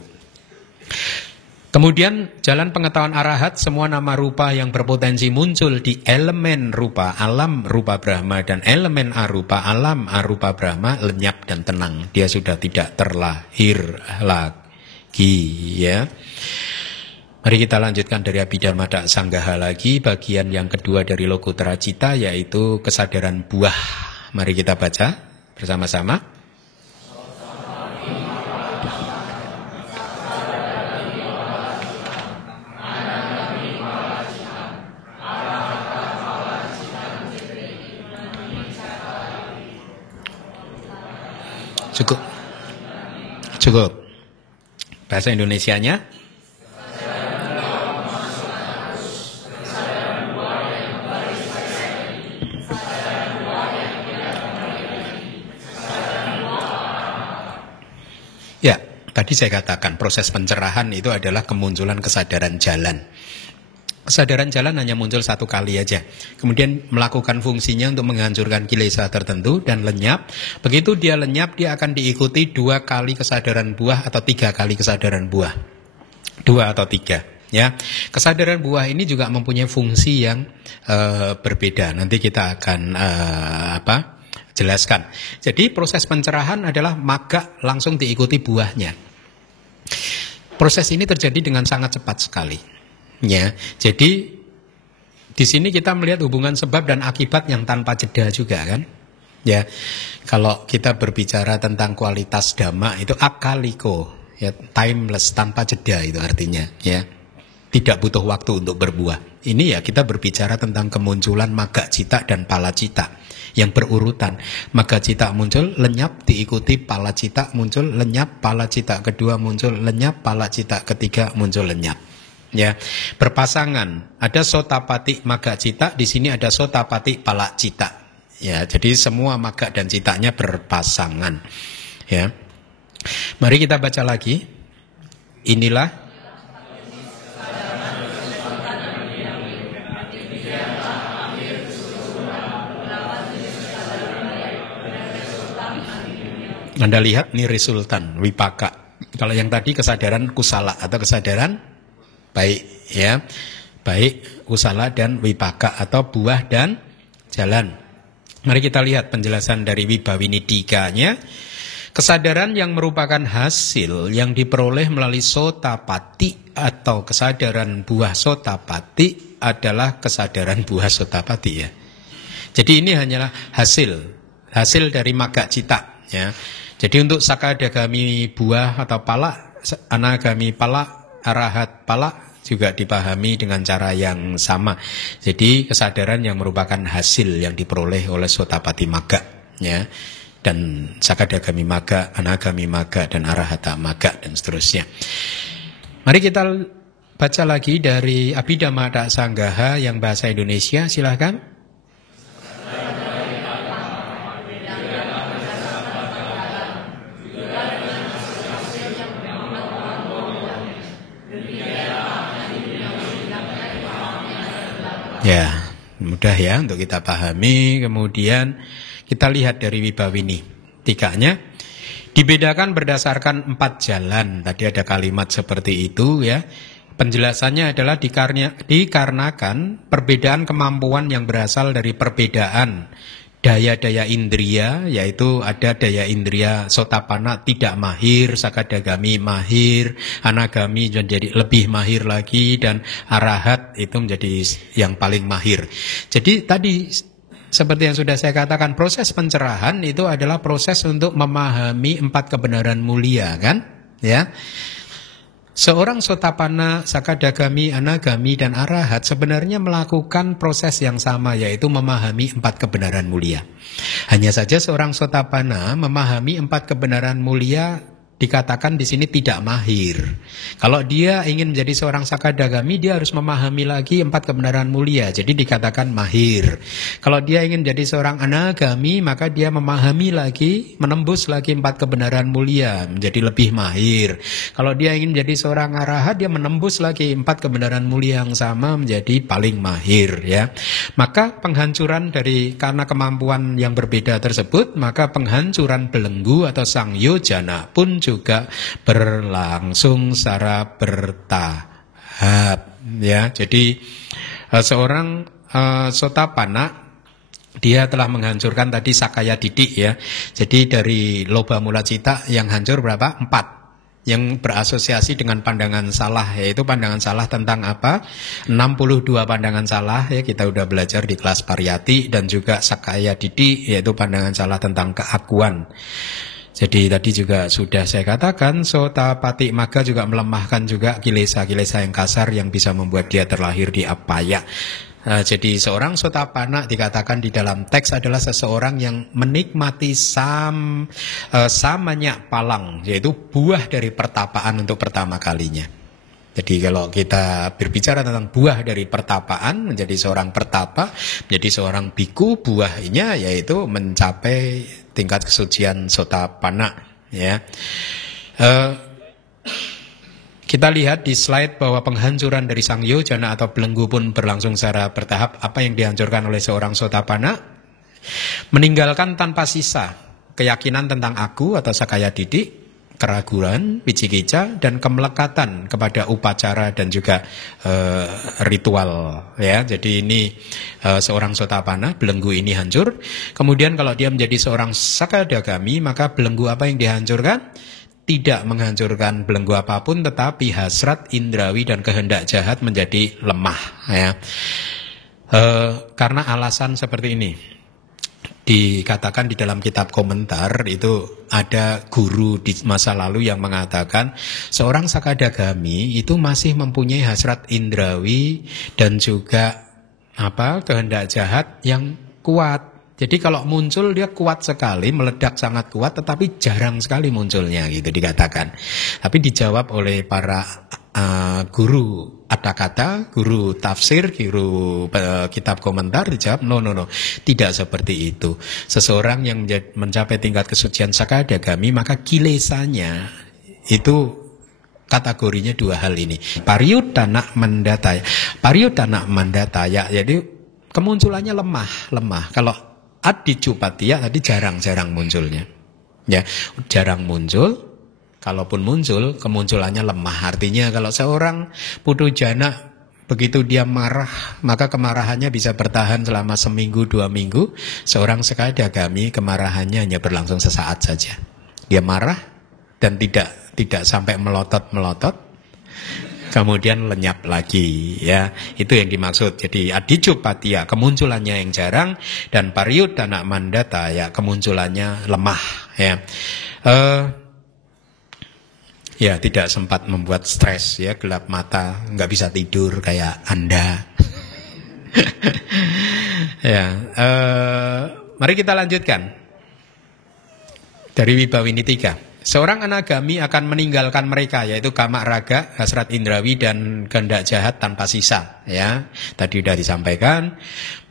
Kemudian jalan pengetahuan arahat, semua nama rupa yang berpotensi muncul di elemen rupa, alam rupa Brahma, dan elemen arupa, alam arupa Brahma, lenyap dan tenang. Dia sudah tidak terlahir lagi, ya. Mari kita lanjutkan dari Abhidhamma Sanggaha lagi, bagian yang kedua dari Lokuttara Citta, yaitu kesadaran buah. Mari kita baca bersama-sama. Cukup. Bahasa Indonesianya? Ya, tadi saya katakan proses pencerahan itu adalah kemunculan kesadaran jalan. Kesadaran jalan hanya muncul 1 kali aja. Kemudian melakukan fungsinya untuk menghancurkan kilesa tertentu dan lenyap. Begitu dia lenyap, dia akan diikuti 2 kali kesadaran buah atau 3 kali kesadaran buah. 2 atau 3. Ya, kesadaran buah ini juga mempunyai fungsi yang berbeda. Nanti kita akan jelaskan. Jadi proses pencerahan adalah magga langsung diikuti buahnya. Proses ini terjadi dengan sangat cepat sekali. Ya, jadi di sini kita melihat hubungan sebab dan akibat yang tanpa jeda juga, kan? Ya, kalau kita berbicara tentang kualitas dhamma itu akaliko, ya, timeless, tanpa jeda itu artinya, ya, tidak butuh waktu untuk berbuah. Ini ya kita berbicara tentang kemunculan magga cita dan pala cita yang berurutan. Magga cita muncul, lenyap, diikuti pala cita muncul, lenyap, pala cita kedua muncul, lenyap, pala cita ketiga muncul, lenyap. Ya, berpasangan. Ada sotapati magga cita, di sini ada sotapati pala cita. Ya, jadi semua magga dan citanya berpasangan. Ya. Mari kita baca lagi. Inilah Anda lihat ini resultan, wipaka. Kalau yang tadi kesadaran kusala atau kesadaran baik, ya, baik, kusala dan wipaka atau buah dan jalan. Mari kita lihat penjelasan dari Wibhawinidikanya. Kesadaran yang merupakan hasil yang diperoleh melalui sotapati atau kesadaran buah sotapati adalah kesadaran buah sotapati, ya. Jadi ini hanyalah hasil dari magga cita, ya. Jadi untuk sakadagami buah atau pala, anagami pala, arahat pala juga dipahami dengan cara yang sama. Jadi kesadaran yang merupakan hasil yang diperoleh oleh sotapati magga, ya, dan sakadagami magga, anagami magga, dan arahata magga, dan seterusnya. Mari kita baca lagi dari Abhidhamma Sanggaha yang bahasa Indonesia, silahkan. Ya, mudah ya untuk kita pahami. Kemudian kita lihat dari Wibhawini tikanya. Dibedakan berdasarkan 4 jalan. Tadi ada kalimat seperti itu ya. Penjelasannya adalah dikarenakan perbedaan kemampuan yang berasal dari perbedaan daya-daya indria, yaitu ada daya indria Sotapanna tidak mahir, Sakadagami mahir, Anagami menjadi lebih mahir lagi, dan Arahat itu menjadi yang paling mahir. Jadi tadi seperti yang sudah saya katakan, proses pencerahan itu adalah proses untuk memahami 4 kebenaran mulia, kan? Ya. Seorang Sotapanna, Sakadagami, Anagami, dan Arahat sebenarnya melakukan proses yang sama, yaitu memahami 4 kebenaran mulia. Hanya saja seorang Sotapanna memahami 4 kebenaran mulia dikatakan di sini tidak mahir. Kalau dia ingin menjadi seorang Sakadagami, dia harus memahami lagi 4 kebenaran mulia, jadi dikatakan mahir. Kalau dia ingin menjadi seorang Anagami, maka dia memahami lagi, menembus lagi 4 kebenaran mulia, menjadi lebih mahir. Kalau dia ingin menjadi seorang Arahat, dia menembus lagi 4 kebenaran mulia yang sama, menjadi paling mahir, ya. Maka penghancuran karena kemampuan yang berbeda tersebut, maka penghancuran belenggu atau Sangyojana pun juga berlangsung secara bertahap, ya. Jadi seorang Sotapanna, dia telah menghancurkan tadi Sakaya Didik, ya. Jadi dari loba mula cita yang hancur berapa? 4. Yang berasosiasi dengan pandangan salah, yaitu pandangan salah tentang apa? 62 pandangan salah, ya, kita udah belajar di kelas Pariyati, dan juga Sakaya Didik, yaitu pandangan salah tentang keakuan. Jadi tadi juga sudah saya katakan, Sotapatimagga juga melemahkan juga kilesa-kilesa yang kasar yang bisa membuat dia terlahir di apaya. Jadi seorang Sotapanna dikatakan di dalam teks adalah seseorang yang menikmati samanya palang, yaitu buah dari pertapaan untuk pertama kalinya. Jadi kalau kita berbicara tentang buah dari pertapaan, menjadi seorang pertapa, menjadi seorang biku, buahnya yaitu mencapai tingkat kesucian Sotapanna, ya. Kita lihat di slide bahwa penghancuran dari Sangyojana atau belenggu pun berlangsung secara bertahap. Apa yang dihancurkan oleh seorang Sotapanna? Meninggalkan tanpa sisa keyakinan tentang aku atau Sakaya Didik, keraguan, Wicikicca, dan kemelekatan kepada upacara dan juga ritual, ya. Jadi ini seorang Sotapanna, belenggu ini hancur. Kemudian kalau dia menjadi seorang Sakadagami, maka belenggu apa yang dihancurkan? Tidak menghancurkan belenggu apapun, tetapi hasrat indrawi dan kehendak jahat menjadi lemah, ya. Karena alasan seperti ini, dikatakan di dalam kitab komentar itu ada guru di masa lalu yang mengatakan seorang Sakadagami itu masih mempunyai hasrat indrawi dan juga kehendak jahat yang kuat. Jadi kalau muncul dia kuat sekali, meledak sangat kuat, tetapi jarang sekali munculnya, gitu dikatakan. Tapi dijawab oleh para guru Atthakatha, guru tafsir, guru kitab komentar, dijawab no, tidak seperti itu. Seseorang yang mencapai tingkat kesucian Sakadagami, maka kilesanya itu kategorinya 2 hal ini. Pariyuttana mandataya, jadi kemunculannya lemah. Kalau Adicupatiya tadi jarang munculnya, ya, jarang muncul. Kalaupun muncul, kemunculannya lemah. Artinya kalau seorang Putujana begitu dia marah, maka kemarahannya bisa bertahan selama seminggu 2 minggu. Seorang Sakadagami kemarahannya hanya berlangsung sesaat saja. Dia marah dan tidak sampai melotot. Kemudian lenyap lagi, ya. Itu yang dimaksud. Jadi Adicupatiya kemunculannya yang jarang, dan Pariyuttana mandata, ya, kemunculannya lemah, ya. Ya, tidak sempat membuat stres, ya, gelap mata, nggak bisa tidur kayak Anda. Ya, mari kita lanjutkan dari Wibawini 3. Seorang Anagami akan meninggalkan mereka, yaitu kama raga, hasrat indrawi, dan kehendak jahat tanpa sisa, ya. Tadi sudah disampaikan,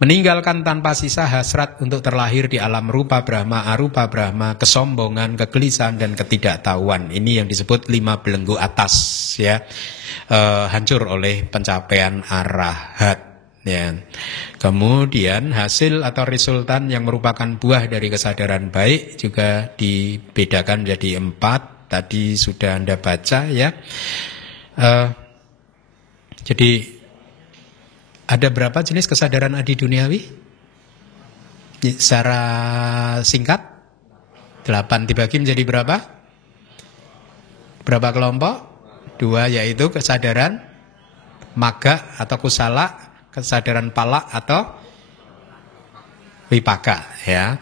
meninggalkan tanpa sisa hasrat untuk terlahir di alam rupa Brahma, arupa Brahma, kesombongan, kegelisahan, dan ketidaktahuan. Ini yang disebut 5 belenggu atas, ya, hancur oleh pencapaian arahat, Ya. Kemudian hasil atau resultan yang merupakan buah dari kesadaran baik juga dibedakan menjadi 4. Tadi sudah Anda baca ya. Jadi ada berapa jenis kesadaran adi duniawi? Secara singkat 8 dibagi menjadi berapa? Berapa kelompok? 2, yaitu kesadaran magga atau kusala, kesadaran pala atau vipaka ya.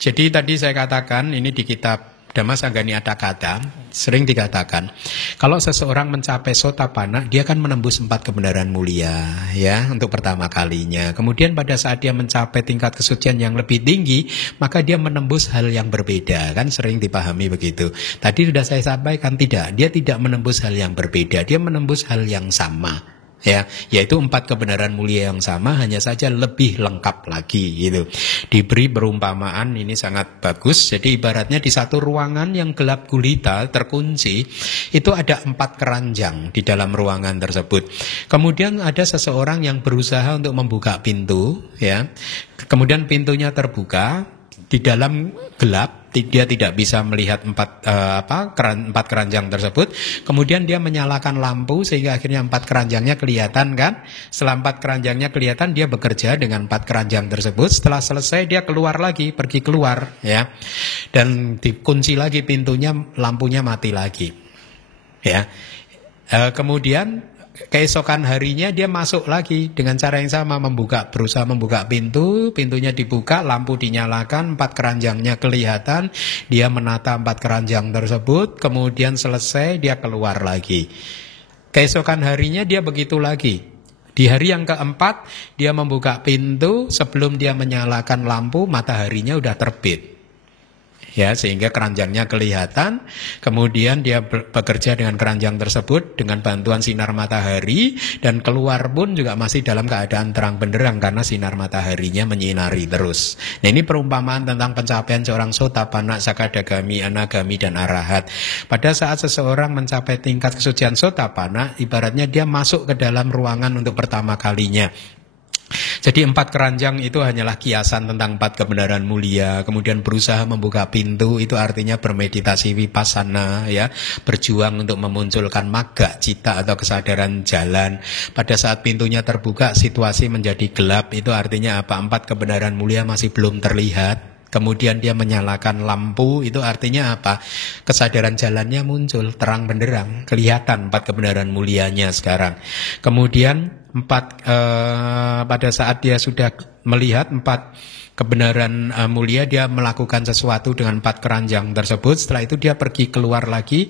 Jadi tadi saya katakan ini di kitab Dhamma Sanggani ada kata, sering dikatakan kalau seseorang mencapai sotapanna, dia akan menembus 4 kebenaran mulia ya untuk pertama kalinya. Kemudian pada saat dia mencapai tingkat kesucian yang lebih tinggi, maka dia menembus hal yang berbeda, kan sering dipahami begitu. Tadi sudah saya sampaikan, tidak, dia tidak menembus hal yang berbeda, dia menembus hal yang sama. Ya, yaitu 4 kebenaran mulia yang sama, hanya saja lebih lengkap lagi gitu. Diberi perumpamaan ini sangat bagus. Jadi ibaratnya di satu ruangan yang gelap gulita terkunci, itu ada 4 keranjang di dalam ruangan tersebut. Kemudian ada seseorang yang berusaha untuk membuka pintu, ya. Kemudian pintunya terbuka. Di dalam gelap dia tidak bisa melihat 4 keranjang tersebut. Kemudian dia menyalakan lampu sehingga akhirnya 4 keranjangnya kelihatan kan. Setelah 4 keranjangnya kelihatan, dia bekerja dengan 4 keranjang tersebut. Setelah selesai dia keluar lagi, pergi keluar ya. Dan dikunci lagi pintunya, lampunya mati lagi. Ya. Kemudian keesokan harinya dia masuk lagi dengan cara yang sama, berusaha membuka pintu, pintunya dibuka, lampu dinyalakan, 4 keranjangnya kelihatan, dia menata 4 keranjang tersebut, kemudian selesai dia keluar lagi. Keesokan harinya dia begitu lagi. Di hari yang keempat dia membuka pintu, sebelum dia menyalakan lampu mataharinya udah terbit. Ya, sehingga keranjangnya kelihatan. Kemudian dia bekerja dengan keranjang tersebut dengan bantuan sinar matahari, dan keluar pun juga masih dalam keadaan terang benderang karena sinar mataharinya menyinari terus. Nah, ini perumpamaan tentang pencapaian seorang sotapanna, sakadagami, anagami, dan arahat. Pada saat seseorang mencapai tingkat kesucian sotapanna, ibaratnya dia masuk ke dalam ruangan untuk pertama kalinya. Jadi 4 keranjang itu hanyalah kiasan tentang 4 kebenaran mulia. Kemudian berusaha membuka pintu, itu artinya bermeditasi vipassana ya, berjuang untuk memunculkan magga cita atau kesadaran jalan. Pada saat pintunya terbuka, situasi menjadi gelap, itu artinya apa? 4 kebenaran mulia masih belum terlihat. Kemudian dia menyalakan lampu, itu artinya apa? Kesadaran jalannya muncul, terang benderang, kelihatan 4 kebenaran mulianya sekarang. Kemudian pada saat dia sudah melihat 4 kebenaran mulia, dia melakukan sesuatu dengan 4 keranjang tersebut. Setelah itu dia pergi keluar lagi,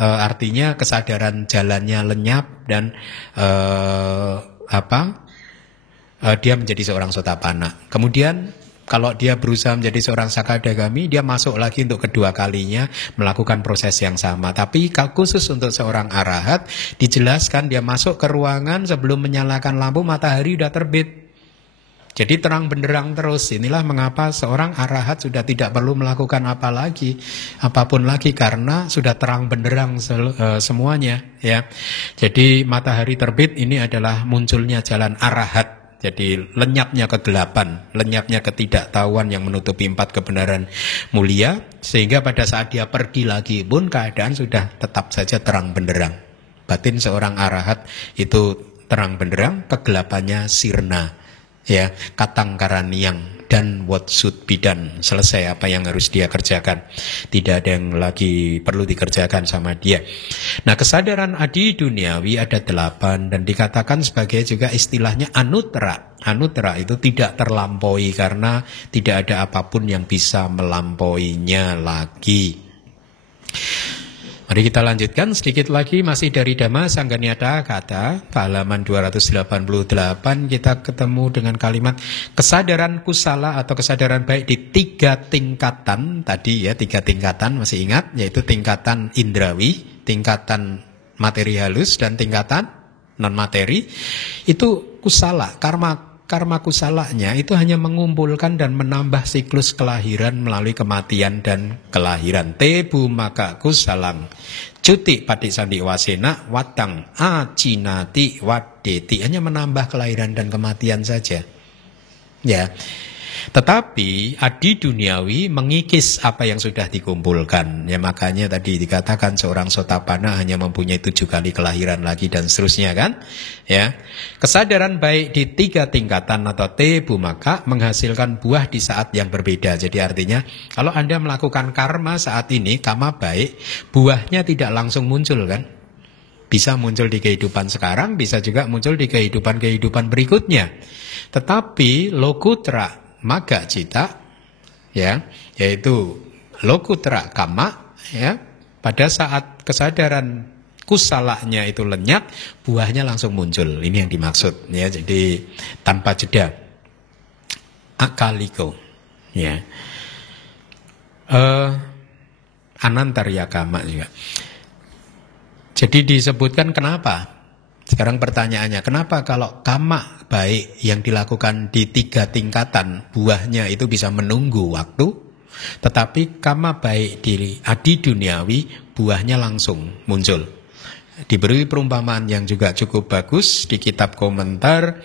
artinya kesadaran jalannya lenyap dan dia menjadi seorang sotapanna. Kemudian kalau dia berusaha menjadi seorang sakadagami, dia masuk lagi untuk kedua kalinya melakukan proses yang sama. Tapi khusus untuk seorang arahat, dijelaskan dia masuk ke ruangan sebelum menyalakan lampu, matahari sudah terbit. Jadi terang benderang terus. Inilah mengapa seorang arahat sudah tidak perlu melakukan apapun lagi, karena sudah terang benderang semuanya ya. Jadi matahari terbit ini adalah munculnya jalan arahat. Jadi lenyapnya kegelapan, lenyapnya ketidaktahuan yang menutupi 4 kebenaran mulia, sehingga pada saat dia pergi lagi pun keadaan sudah tetap saja terang benderang. Batin seorang arahat itu terang benderang, kegelapannya sirna, ya, katang karaniang dan what should be done. Selesai apa yang harus dia kerjakan. Tidak ada yang lagi perlu dikerjakan sama dia. Nah, kesadaran adi duniawi ada 8 dan dikatakan sebagai juga istilahnya anuttara. Anuttara itu tidak terlampaui karena tidak ada apapun yang bisa melampauinya lagi. Mari kita lanjutkan sedikit lagi, masih dari Dhamma Sanggani Kata, halaman 288, kita ketemu dengan kalimat kesadaran kusala atau kesadaran baik di 3 tingkatan. Tadi ya, 3 tingkatan, masih ingat? Yaitu tingkatan indrawi, tingkatan materi halus, dan tingkatan non-materi. Itu kusala, karma karma kusalanya itu hanya mengumpulkan dan menambah siklus kelahiran melalui kematian dan kelahiran. Tebu maka kusalang cuti pati sandi wasena watang acinati wadeti, hanya menambah kelahiran dan kematian saja. Ya. Tetapi adi duniawi mengikis apa yang sudah dikumpulkan. Ya, makanya tadi dikatakan seorang sotapana hanya mempunyai 7 kali kelahiran lagi dan seterusnya kan. Ya. Kesadaran baik di 3 tingkatan atau tebu maka menghasilkan buah di saat yang berbeda. Jadi artinya kalau Anda melakukan karma saat ini, karma baik, buahnya tidak langsung muncul kan. Bisa muncul di kehidupan sekarang, bisa juga muncul di kehidupan berikutnya. Tetapi lokutra maga cita, ya, yaitu lokutra kama, ya, pada saat kesadaran kusalanya itu lenyap, buahnya langsung muncul. Ini yang dimaksud, ya. Jadi tanpa jeda, akaliko, ya, anantarya kama juga. Jadi disebutkan kenapa? Sekarang pertanyaannya, kenapa kalau kama baik yang dilakukan di 3 tingkatan buahnya itu bisa menunggu waktu, tetapi kama baik di adi duniawi buahnya langsung muncul? Diberi perumpamaan yang juga cukup bagus di kitab komentar,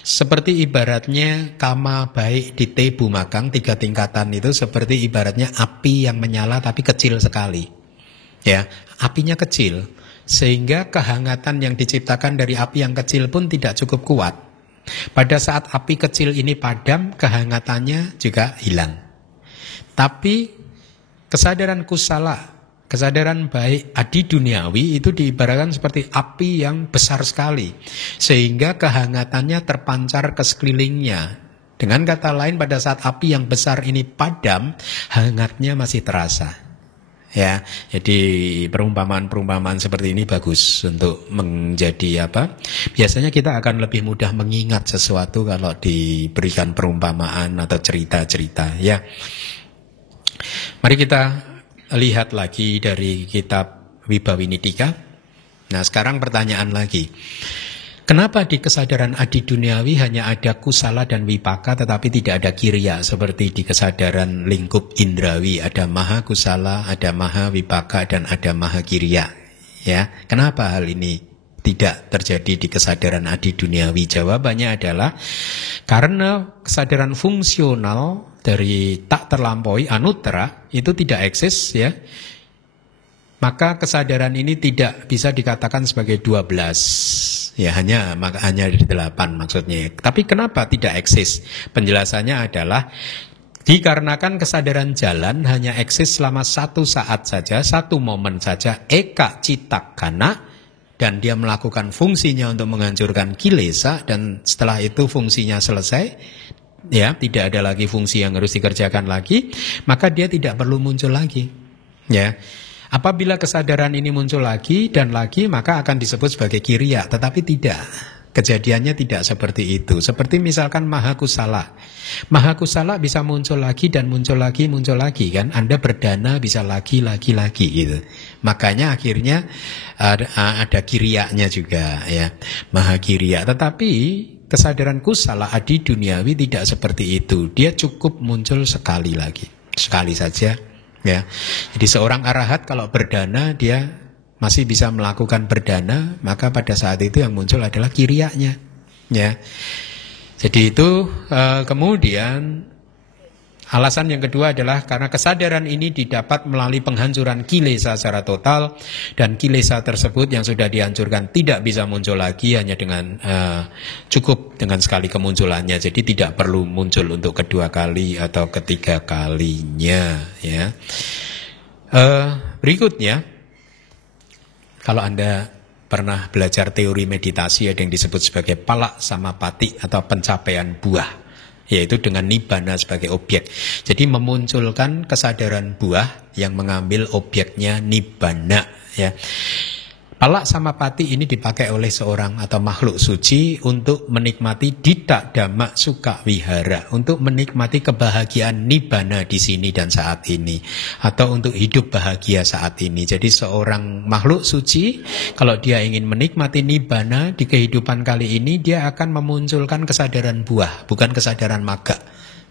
seperti ibaratnya kama baik di tebu makang 3 tingkatan itu seperti ibaratnya api yang menyala tapi kecil sekali. Ya, apinya kecil. Sehingga kehangatan yang diciptakan dari api yang kecil pun tidak cukup kuat. Pada saat api kecil ini padam, kehangatannya juga hilang. Tapi kesadaran kusala, kesadaran baik adi duniawi itu diibaratkan seperti api yang besar sekali, sehingga kehangatannya terpancar ke sekelilingnya. Dengan kata lain, pada saat api yang besar ini padam, hangatnya masih terasa. Ya, jadi perumpamaan-perumpamaan seperti ini bagus untuk menjadi apa? Biasanya kita akan lebih mudah mengingat sesuatu kalau diberikan perumpamaan atau cerita-cerita, ya. Mari kita lihat lagi dari kitab Wibawinidika. Nah, sekarang pertanyaan lagi. Kenapa di kesadaran adi duniawi hanya ada kusala dan wipaka tetapi tidak ada kiriya seperti di kesadaran lingkup indrawi, ada maha kusala, ada maha wipaka dan ada maha kiriya, ya? Kenapa hal ini tidak terjadi di kesadaran adi duniawi? Jawabannya adalah karena kesadaran fungsional dari tak terlampaui anuttara itu tidak eksis, ya. Maka kesadaran ini tidak bisa dikatakan sebagai 12. Ya, hanya 8 maksudnya. Tapi kenapa tidak eksis? Penjelasannya adalah dikarenakan kesadaran jalan hanya eksis selama 1 saat saja, 1 momen saja, eka citakana, dan dia melakukan fungsinya untuk menghancurkan kilesa, dan setelah itu fungsinya selesai, ya, tidak ada lagi fungsi yang harus dikerjakan lagi, maka dia tidak perlu muncul lagi, ya. Apabila kesadaran ini muncul lagi dan lagi, maka akan disebut sebagai kiriya. Tetapi tidak, kejadiannya tidak seperti itu. Seperti misalkan maha kusala. Maha kusala bisa muncul lagi dan muncul lagi kan. Anda berdana bisa lagi gitu. Makanya akhirnya ada kiriyanya juga, ya, maha kiriya. Tetapi kesadaran kusala adi duniawi tidak seperti itu. Dia cukup muncul sekali lagi, sekali saja. Ya, jadi seorang arahat kalau berdana dia masih bisa melakukan berdana, maka pada saat itu yang muncul adalah kiriyanya, ya. Jadi itu kemudian alasan yang kedua adalah karena kesadaran ini didapat melalui penghancuran kilesa secara total, dan kilesa tersebut yang sudah dihancurkan tidak bisa muncul lagi hanya dengan cukup dengan sekali kemunculannya. Jadi tidak perlu muncul untuk kedua kali atau ketiga kalinya, ya. Berikutnya, kalau Anda pernah belajar teori meditasi, ada yang disebut sebagai palak samapati atau pencapaian buah, yaitu dengan nibbana sebagai objek. Jadi memunculkan kesadaran buah yang mengambil objeknya nibbana, ya. Pala samapati ini dipakai oleh seorang atau makhluk suci untuk menikmati dita dhamma sukha wihara, untuk menikmati kebahagiaan nibbana di sini dan saat ini, atau untuk hidup bahagia saat ini. Jadi seorang makhluk suci kalau dia ingin menikmati nibbana di kehidupan kali ini, dia akan memunculkan kesadaran buah, bukan kesadaran magga.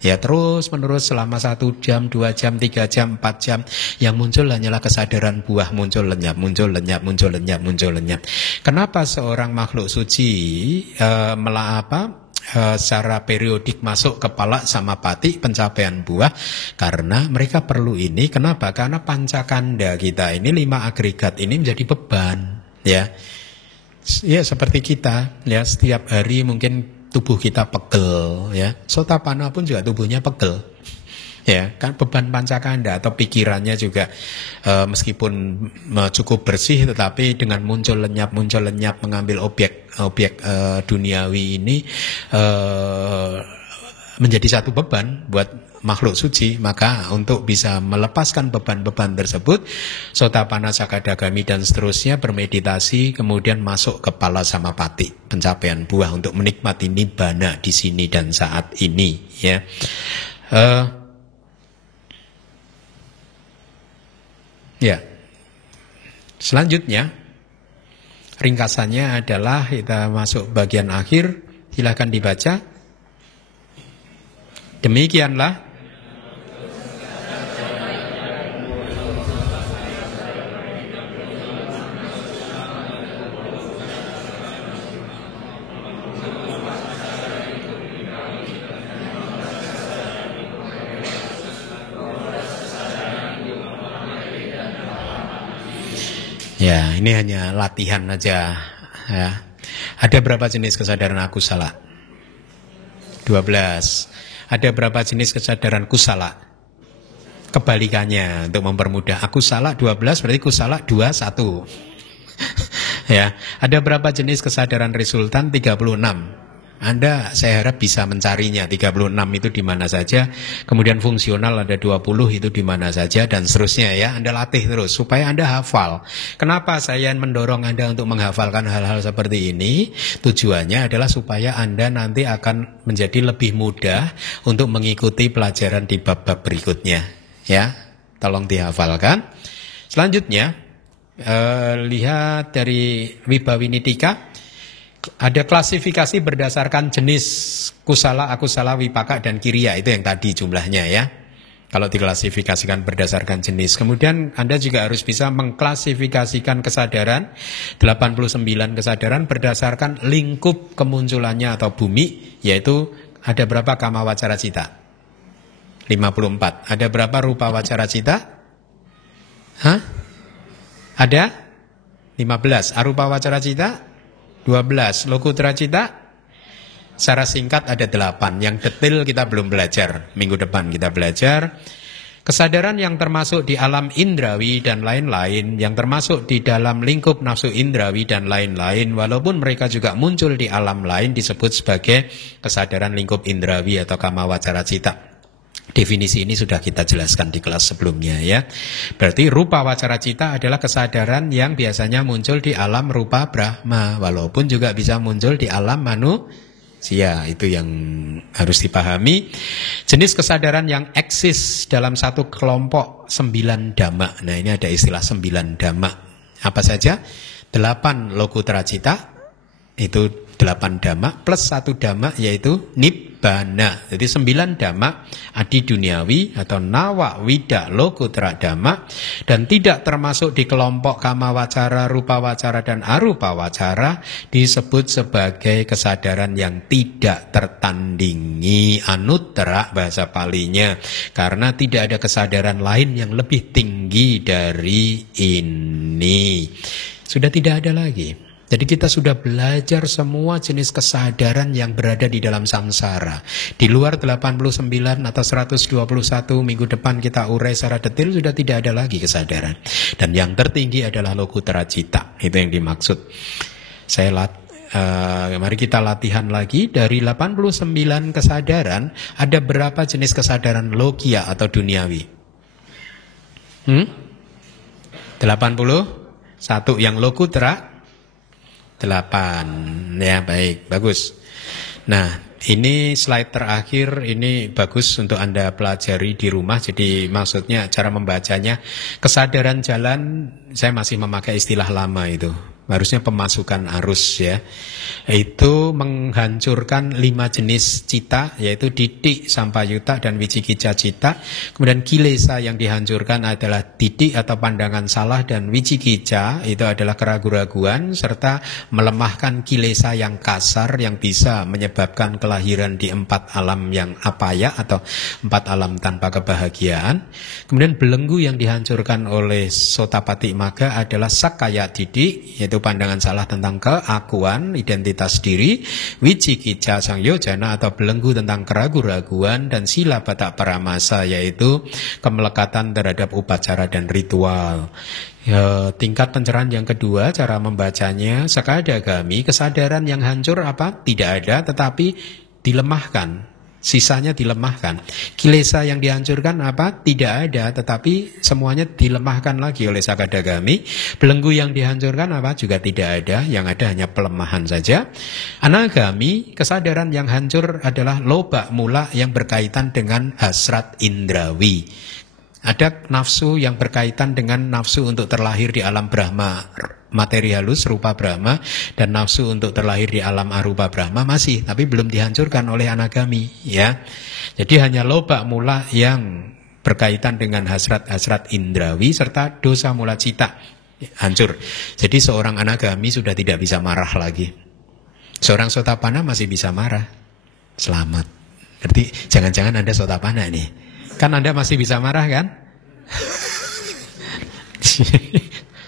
Ya terus menerus selama 1 jam, 2 jam, 3 jam, 4 jam. Yang muncul hanyalah kesadaran buah, muncul lenyap, muncul lenyap, muncul lenyap, muncul lenyap. Kenapa seorang makhluk suci secara periodik masuk kepala samapati pencapaian buah? Karena mereka perlu ini. Kenapa? Karena pancakanda kita ini 5 agregat ini menjadi beban. Ya seperti kita ya, setiap hari mungkin tubuh kita pegel ya. Sotapanna pun juga tubuhnya pegel. Ya, kan beban pancakanda atau pikirannya juga meskipun cukup bersih tetapi dengan muncul lenyap mengambil objek duniawi ini menjadi satu beban buat makhluk suci. Maka untuk bisa melepaskan beban-beban tersebut, Sotapanna, Sakadagami dan seterusnya bermeditasi, kemudian masuk ke pala samapati, pencapaian buah untuk menikmati nibbana di sini dan saat ini. Ya, selanjutnya ringkasannya adalah kita masuk bagian akhir. Silakan dibaca. Demikianlah ya, ini hanya latihan aja ya. Ada berapa jenis kesadaran akusala? 12. Ada berapa jenis kesadaran kusala? Kebalikannya untuk mempermudah. Akusala 12 berarti kusala 21. Ya, ada berapa jenis kesadaran resultan? 36. Anda saya harap bisa mencarinya. 36 itu di mana saja. Kemudian fungsional ada 20 itu di mana saja dan seterusnya ya. Anda latih terus supaya Anda hafal. Kenapa saya mendorong Anda untuk menghafalkan hal-hal seperti ini? Tujuannya adalah supaya Anda nanti akan menjadi lebih mudah untuk mengikuti pelajaran di bab-bab berikutnya. Ya, tolong dihafalkan. Selanjutnya lihat dari Wibawinitika. Ada klasifikasi berdasarkan jenis kusala, akusala, wipaka, dan kiriya. Itu yang tadi jumlahnya ya. Kalau diklasifikasikan berdasarkan jenis. Kemudian Anda juga harus bisa mengklasifikasikan kesadaran 89 kesadaran berdasarkan lingkup kemunculannya atau bumi. Yaitu ada berapa kama wacara cita? 54. Ada berapa rupa wacara cita? Ada? 15. Arupa wacara cita? 12. Lokutra cita secara singkat ada 8. Yang detail kita belum belajar. Minggu depan kita belajar. Kesadaran yang termasuk di alam indrawi dan lain-lain, yang termasuk di dalam lingkup nafsu indrawi dan lain-lain, walaupun mereka juga muncul di alam lain, disebut sebagai kesadaran lingkup indrawi atau kama wacara cita. Definisi ini sudah kita jelaskan di kelas sebelumnya ya. Berarti rupa wacara cita adalah kesadaran yang biasanya muncul di alam rupa Brahma, walaupun juga bisa muncul di alam manusia. Itu yang harus dipahami. Jenis kesadaran yang eksis dalam satu kelompok 9 dhamma. Nah, ini ada istilah 9 dhamma. Apa saja? 8 lokutra cita, itu 8 dhamma plus 1 dhamma yaitu nibbana. Jadi 9 dhamma adi duniawi atau nawa wida lokutra dhamma, dan tidak termasuk di kelompok kama wacara, rupa wacara, dan arupa wacara, disebut sebagai kesadaran yang tidak tertandingi, anuttara bahasa Palinya, karena tidak ada kesadaran lain yang lebih tinggi dari ini. Sudah tidak ada lagi. Jadi kita sudah belajar semua jenis kesadaran yang berada di dalam samsara. Di luar 89 atau 121 minggu depan kita urai secara detail, sudah tidak ada lagi kesadaran. Dan yang tertinggi adalah lokutra cita. Itu yang dimaksud. Mari kita latihan lagi. Dari 89 kesadaran, ada berapa jenis kesadaran lokia atau duniawi? 80? 1 yang lokutra 8. Ya, baik, bagus. Nah, ini slide terakhir, ini bagus untuk Anda pelajari di rumah. Jadi maksudnya cara membacanya, kesadaran jalan, saya masih memakai istilah lama itu. Harusnya pemasukan arus ya. Itu menghancurkan 5 jenis cita, yaitu didik, sampayuta, dan wicikicca cita. Kemudian kilesa yang dihancurkan adalah didik atau pandangan salah, dan wicikicca itu adalah keraguan-raguan, serta melemahkan kilesa yang kasar yang bisa menyebabkan kelahiran di 4 alam yang apaya atau 4 alam tanpa kebahagiaan. Kemudian belenggu yang dihancurkan oleh Sotapati Magga adalah sakaya didik, yaitu pandangan salah tentang keakuan, identitas diri, wicikicca sangyojana atau belenggu tentang keraguan-raguan, dan sila batak paramasa yaitu kemelekatan terhadap upacara dan ritual. Tingkat pencerahan yang kedua, cara membacanya, sakadagami, kesadaran yang hancur apa? Tidak ada, tetapi dilemahkan. Sisanya dilemahkan. Kilesa yang dihancurkan apa? Tidak ada, tetapi semuanya dilemahkan lagi oleh sakadagami. Belenggu yang dihancurkan apa? Juga tidak ada, yang ada hanya pelemahan saja. Anagami, kesadaran yang hancur adalah loba mula yang berkaitan dengan hasrat indrawi. Ada nafsu yang berkaitan dengan nafsu untuk terlahir di alam Brahma materi halus rupa Brahma, dan nafsu untuk terlahir di alam arupa Brahma masih, tapi belum dihancurkan oleh anagami ya. Jadi hanya loba mula yang berkaitan dengan hasrat-hasrat indrawi serta dosa mula cita hancur. Jadi seorang anagami sudah tidak bisa marah lagi. Seorang sotapana masih bisa marah. Selamat. Berarti jangan-jangan Anda sotapana nih. Kan Anda masih bisa marah kan?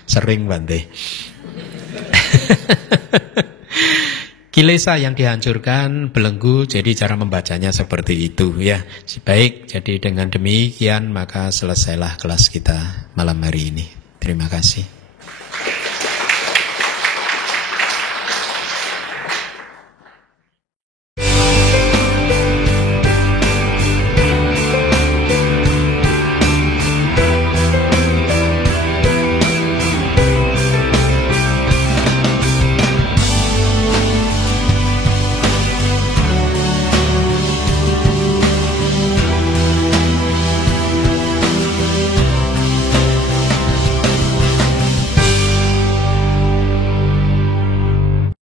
Sering Bante. Kilesa yang dihancurkan, belenggu, jadi cara membacanya seperti itu ya. Baik, jadi dengan demikian maka selesailah kelas kita malam hari ini. Terima kasih.